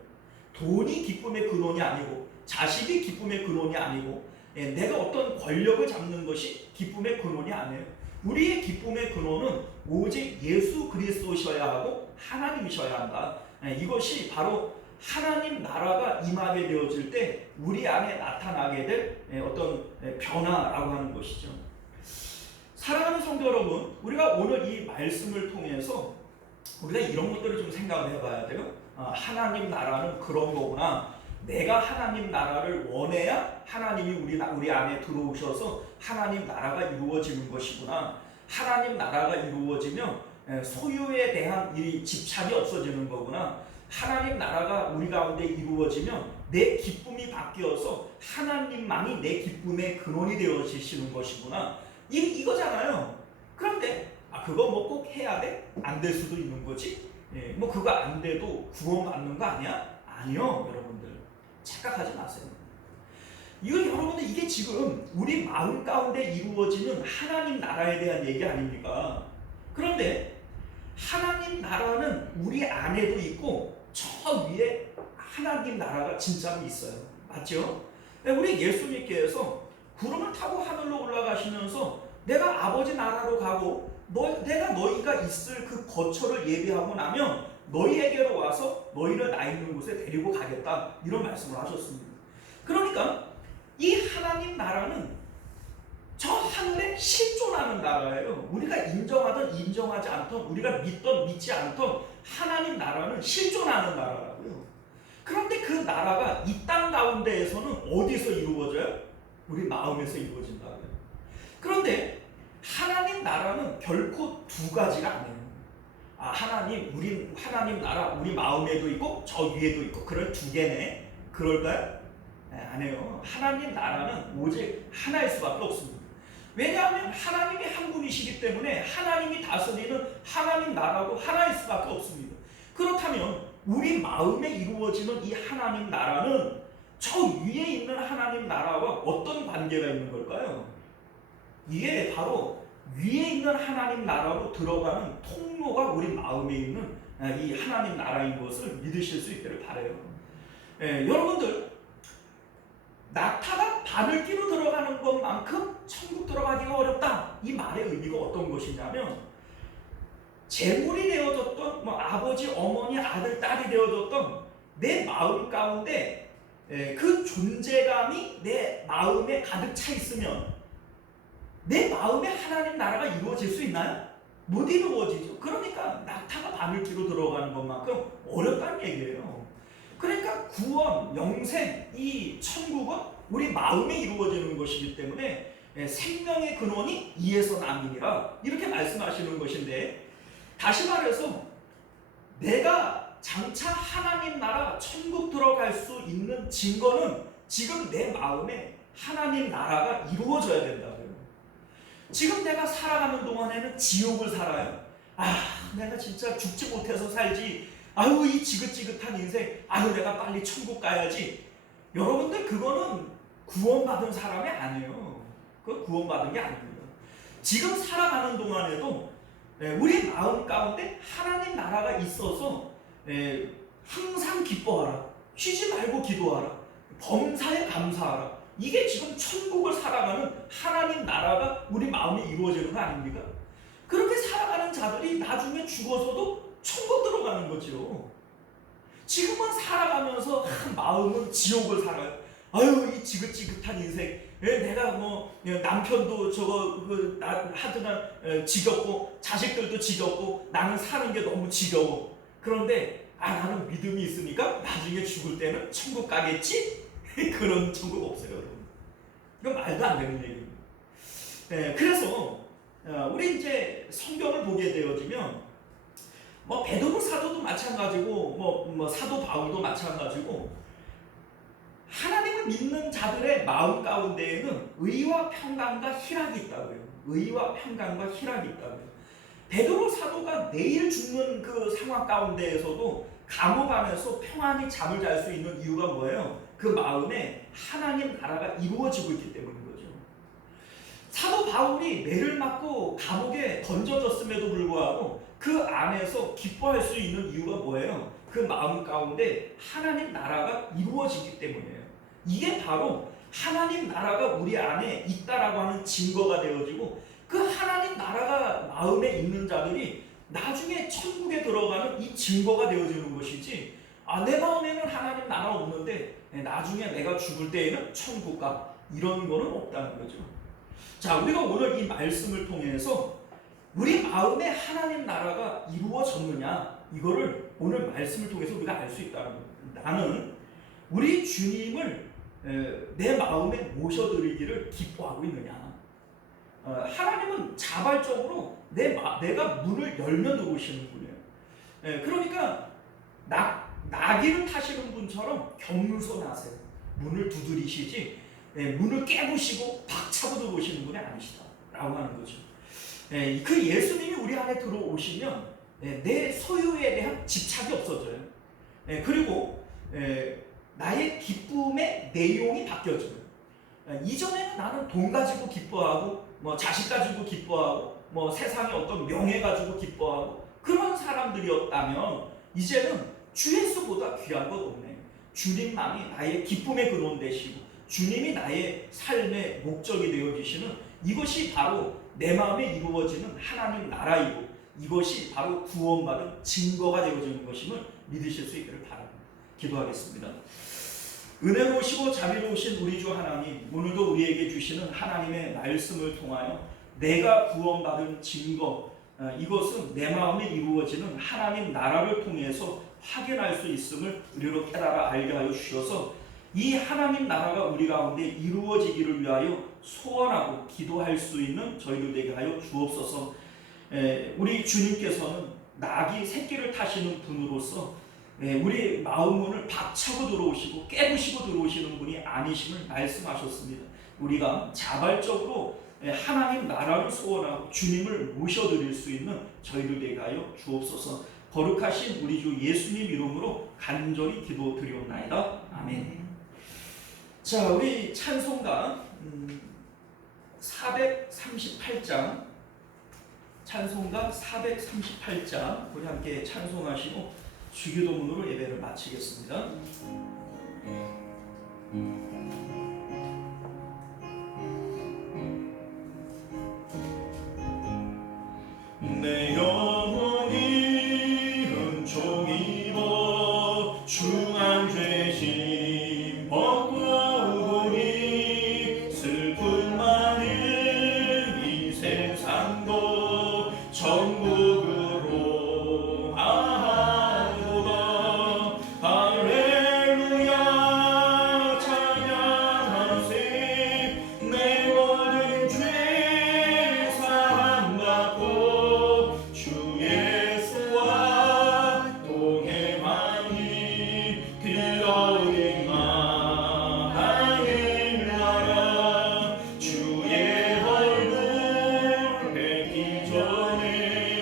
돈이 기쁨의 근원이 아니고, 자식이 기쁨의 근원이 아니고, 내가 어떤 권력을 잡는 것이 기쁨의 근원이 아니에요. 우리의 기쁨의 근원은 오직 예수 그리스도셔야 하고 하나님이셔야 한다. 이것이 바로 하나님 나라가 임하게 되어질 때 우리 안에 나타나게 될 어떤 변화라고 하는 것이죠. 사랑하는 성도 여러분, 우리가 오늘 이 말씀을 통해서 우리가 이런 것들을 좀 생각을 해봐야 돼요. 하나님 나라는 그런 거구나. 내가 하나님 나라를 원해야 하나님이 우리 안에 들어오셔서 하나님 나라가 이루어지는 것이구나. 하나님 나라가 이루어지면 소유에 대한 이 집착이 없어지는 거구나. 하나님 나라가 우리 가운데 이루어지면 내 기쁨이 바뀌어서 하나님만이 내 기쁨의 근원이 되어지시는 것이구나. 이거잖아요. 그런데 그거 뭐 꼭 해야 돼? 안 될 수도 있는 거지. 뭐 그거 안 돼도 구원받는 거 아니야? 아니요, 여러분들 착각하지 마세요. 여러분들, 이게 지금 우리 마음 가운데 이루어지는 하나님 나라에 대한 얘기 아닙니까? 그런데 하나님 나라는 우리 안에도 있고 저 위에 하나님 나라가 진짜로 있어요. 맞죠? 우리 예수님께서 구름을 타고 하늘로 올라가시면서 내가 아버지 나라로 가고 내가 너희가 있을 그 거처를 예비하고 나면 너희에게로 와서 너희를 나 있는 곳에 데리고 가겠다, 이런 말씀을 하셨습니다. 그러니까 이 하나님 나라는 저 하늘에 실존하는 나라예요. 우리가 인정하든 인정하지 않든, 우리가 믿든 믿지 않든 하나님 나라는 실존하는 나라라고요. 그런데 그 나라가 이 땅 가운데에서는 어디서 이루어져요? 우리 마음에서 이루어진다고요. 그런데 하나님 나라는 결코 두 가지가 아니에요. 하나님 나라 우리 마음에도 있고 저 위에도 있고, 그런 두 개네, 그럴까요? 아니에요. 하나님 나라는 오직 하나일 수밖에 없습니다. 왜냐하면 하나님이 한 분이시기 때문에 하나님이 다스리는 하나님 나라도 하나일 수밖에 없습니다. 그렇다면 우리 마음에 이루어지는 이 하나님 나라는 저 위에 있는 하나님 나라와 어떤 관계가 있는 걸까요? 이게 바로 위에 있는 하나님 나라로 들어가는 통로가 우리 마음에 있는 이 하나님 나라인 것을 믿으실 수 있기를 바라요. 여러분들, 낙타가 바늘기로 들어가는 것만큼 천국 들어가기가 어렵다, 이 말의 의미가 어떤 것이냐면, 재물이 되어졌던 아버지, 어머니, 아들, 딸이 되어졌던 내 마음 가운데 그 존재감이 내 마음에 가득 차 있으면 내 마음에 하나님 나라가 이루어질 수 있나요? 못 이루어지죠. 그러니까 낙타가 바늘기로 들어가는 것만큼 어렵다는 얘기예요. 그러니까 구원, 영생, 이 천국은 우리 마음에 이루어지는 것이기 때문에 생명의 근원이 이에서 남이니라, 이렇게 말씀하시는 것인데, 다시 말해서 내가 장차 하나님 나라 천국 들어갈 수 있는 증거는 지금 내 마음에 하나님 나라가 이루어져야 된다고요. 지금 내가 살아가는 동안에는 지옥을 살아요. 내가 진짜 죽지 못해서 살지, 이 지긋지긋한 인생, 내가 빨리 천국 가야지. 여러분들, 그거는 구원받은 사람이 아니에요. 그건 구원받은 게 아닙니다. 지금 살아가는 동안에도 우리 마음 가운데 하나님 나라가 있어서 항상 기뻐하라, 쉬지 말고 기도하라, 범사에 감사하라, 이게 지금 천국을 살아가는 하나님 나라가 우리 마음에 이루어지는 거 아닙니까? 그렇게 살아가는 자들이 나중에 죽어서도 천국 들어가는 거죠. 지금은 살아가면서 마음은 지옥을 살아요. 아유, 이 지긋지긋한 인생. 내가 뭐 남편도 저거 하드나 지겹고 자식들도 지겹고 나는 사는 게 너무 지겨워. 그런데 나는 믿음이 있으니까 나중에 죽을 때는 천국 가겠지? 그런 천국 없어요, 여러분. 이건 말도 안 되는 얘기입니다. 그래서 우리 이제 성경을 보게 되어지면 뭐 베드로 사도도 마찬가지고 뭐 사도 바울도 마찬가지고 하나님을 믿는 자들의 마음 가운데에는 의와 평강과 희락이 있다고요. 의와 평강과 희락이 있다고요. 베드로 사도가 내일 죽는 그 상황 가운데에서도 감옥 안에서 평안히 잠을 잘 수 있는 이유가 뭐예요? 그 마음에 하나님 나라가 이루어지고 있기 때문인 거죠. 사도 바울이 매를 맞고 감옥에 던져졌음에도 불구하고 그 안에서 기뻐할 수 있는 이유가 뭐예요? 그 마음 가운데 하나님 나라가 이루어지기 때문이에요. 이게 바로 하나님 나라가 우리 안에 있다라고 하는 증거가 되어지고 그 하나님 나라가 마음에 있는 자들이 나중에 천국에 들어가는 이 증거가 되어지는 것이지, 내 마음에는 하나님 나라 없는데 나중에 내가 죽을 때에는 천국 가, 이런 거는 없다는 거죠. 자, 우리가 오늘 이 말씀을 통해서 우리 마음에 하나님 나라가 이루어졌느냐, 이거를 오늘 말씀을 통해서 우리가 알 수 있다는 거예요. 나는 우리 주님을 내 마음에 모셔드리기를 기뻐하고 있느냐. 하나님은 자발적으로 내가 문을 열면 들어오시는 분이에요. 그러니까 나귀를 타시는 분처럼 겸손하세요. 문을 두드리시지 문을 깨부시고 박차고 들어오시는 분이 아니시다라고 하는 거죠. 그 예수님이 우리 안에 들어오시면 내 소유에 대한 집착이 없어져요. 그리고 나의 기쁨의 내용이 바뀌어져요. 이전에는 나는 돈 가지고 기뻐하고 뭐 자식 가지고 기뻐하고 뭐 세상의 어떤 명예 가지고 기뻐하고 그런 사람들이었다면 이제는 주 예수보다 귀한 것 없네. 주님만이 나의 기쁨의 근원 되시고 주님이 나의 삶의 목적이 되어주시는, 이것이 바로 내 마음에 이루어지는 하나님 나라이고 이것이 바로 구원받은 증거가 되어지는 것임을 믿으실 수 있기를 바랍니다. 기도하겠습니다. 은혜로우시고 자비로우신 우리 주 하나님, 오늘도 우리에게 주시는 하나님의 말씀을 통하여 내가 구원받은 증거, 이것은 내 마음에 이루어지는 하나님 나라를 통해서 확인할 수 있음을 우리로 깨달아 알게 하여 주셔서 이 하나님 나라가 우리 가운데 이루어지기를 위하여 소원하고 기도할 수 있는 저희들 되게 하여 주옵소서. 우리 주님께서는 나귀 새끼를 타시는 분으로서 우리 마음 문을 박차고 들어오시고 깨부시고 들어오시는 분이 아니심을 말씀하셨습니다. 우리가 자발적으로 하나님 나라를 소원하고 주님을 모셔드릴 수 있는 저희들 되게 하여 주옵소서. 거룩하신 우리 주 예수님 이름으로 간절히 기도드리옵나이다. 아멘. 자, 우리 찬송가 438장, 찬송가 438장 우리 함께 찬송하시고 주기도문으로 예배를 마치겠습니다. 내 영혼이 은총 입어 중한 죄짐 벗고 오니 슬픈 많은 이 세상도 천국으로 하도다. 할렐루야 찬양하세. 내 모든 죄 사함받고 주 예수와 동행하니 들어오리마 하늘나라. 주의 얼굴 뵙기 전에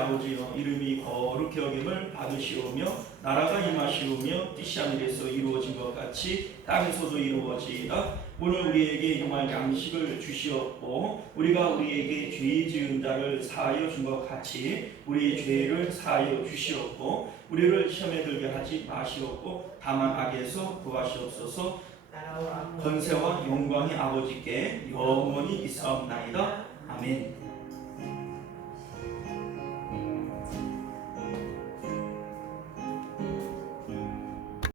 아버지여 이름이 거룩히 여김을 받으시오며 나라가 임하시오며 뜻이 하늘에서 이루어진 것 같이 땅에서도 이루어지이다. 오늘 우리에게 용할 양식을 주시옵고 우리가 우리에게 죄 지은 자를 사하여 준 것 같이 우리의 죄를 사하여 주시옵고 우리를 시험에 들게 하지 마시옵고 다만 악에서 구하시옵소서. 나라와 권세와 영광이 아버지께 영원히 있사옵나이다. 아멘.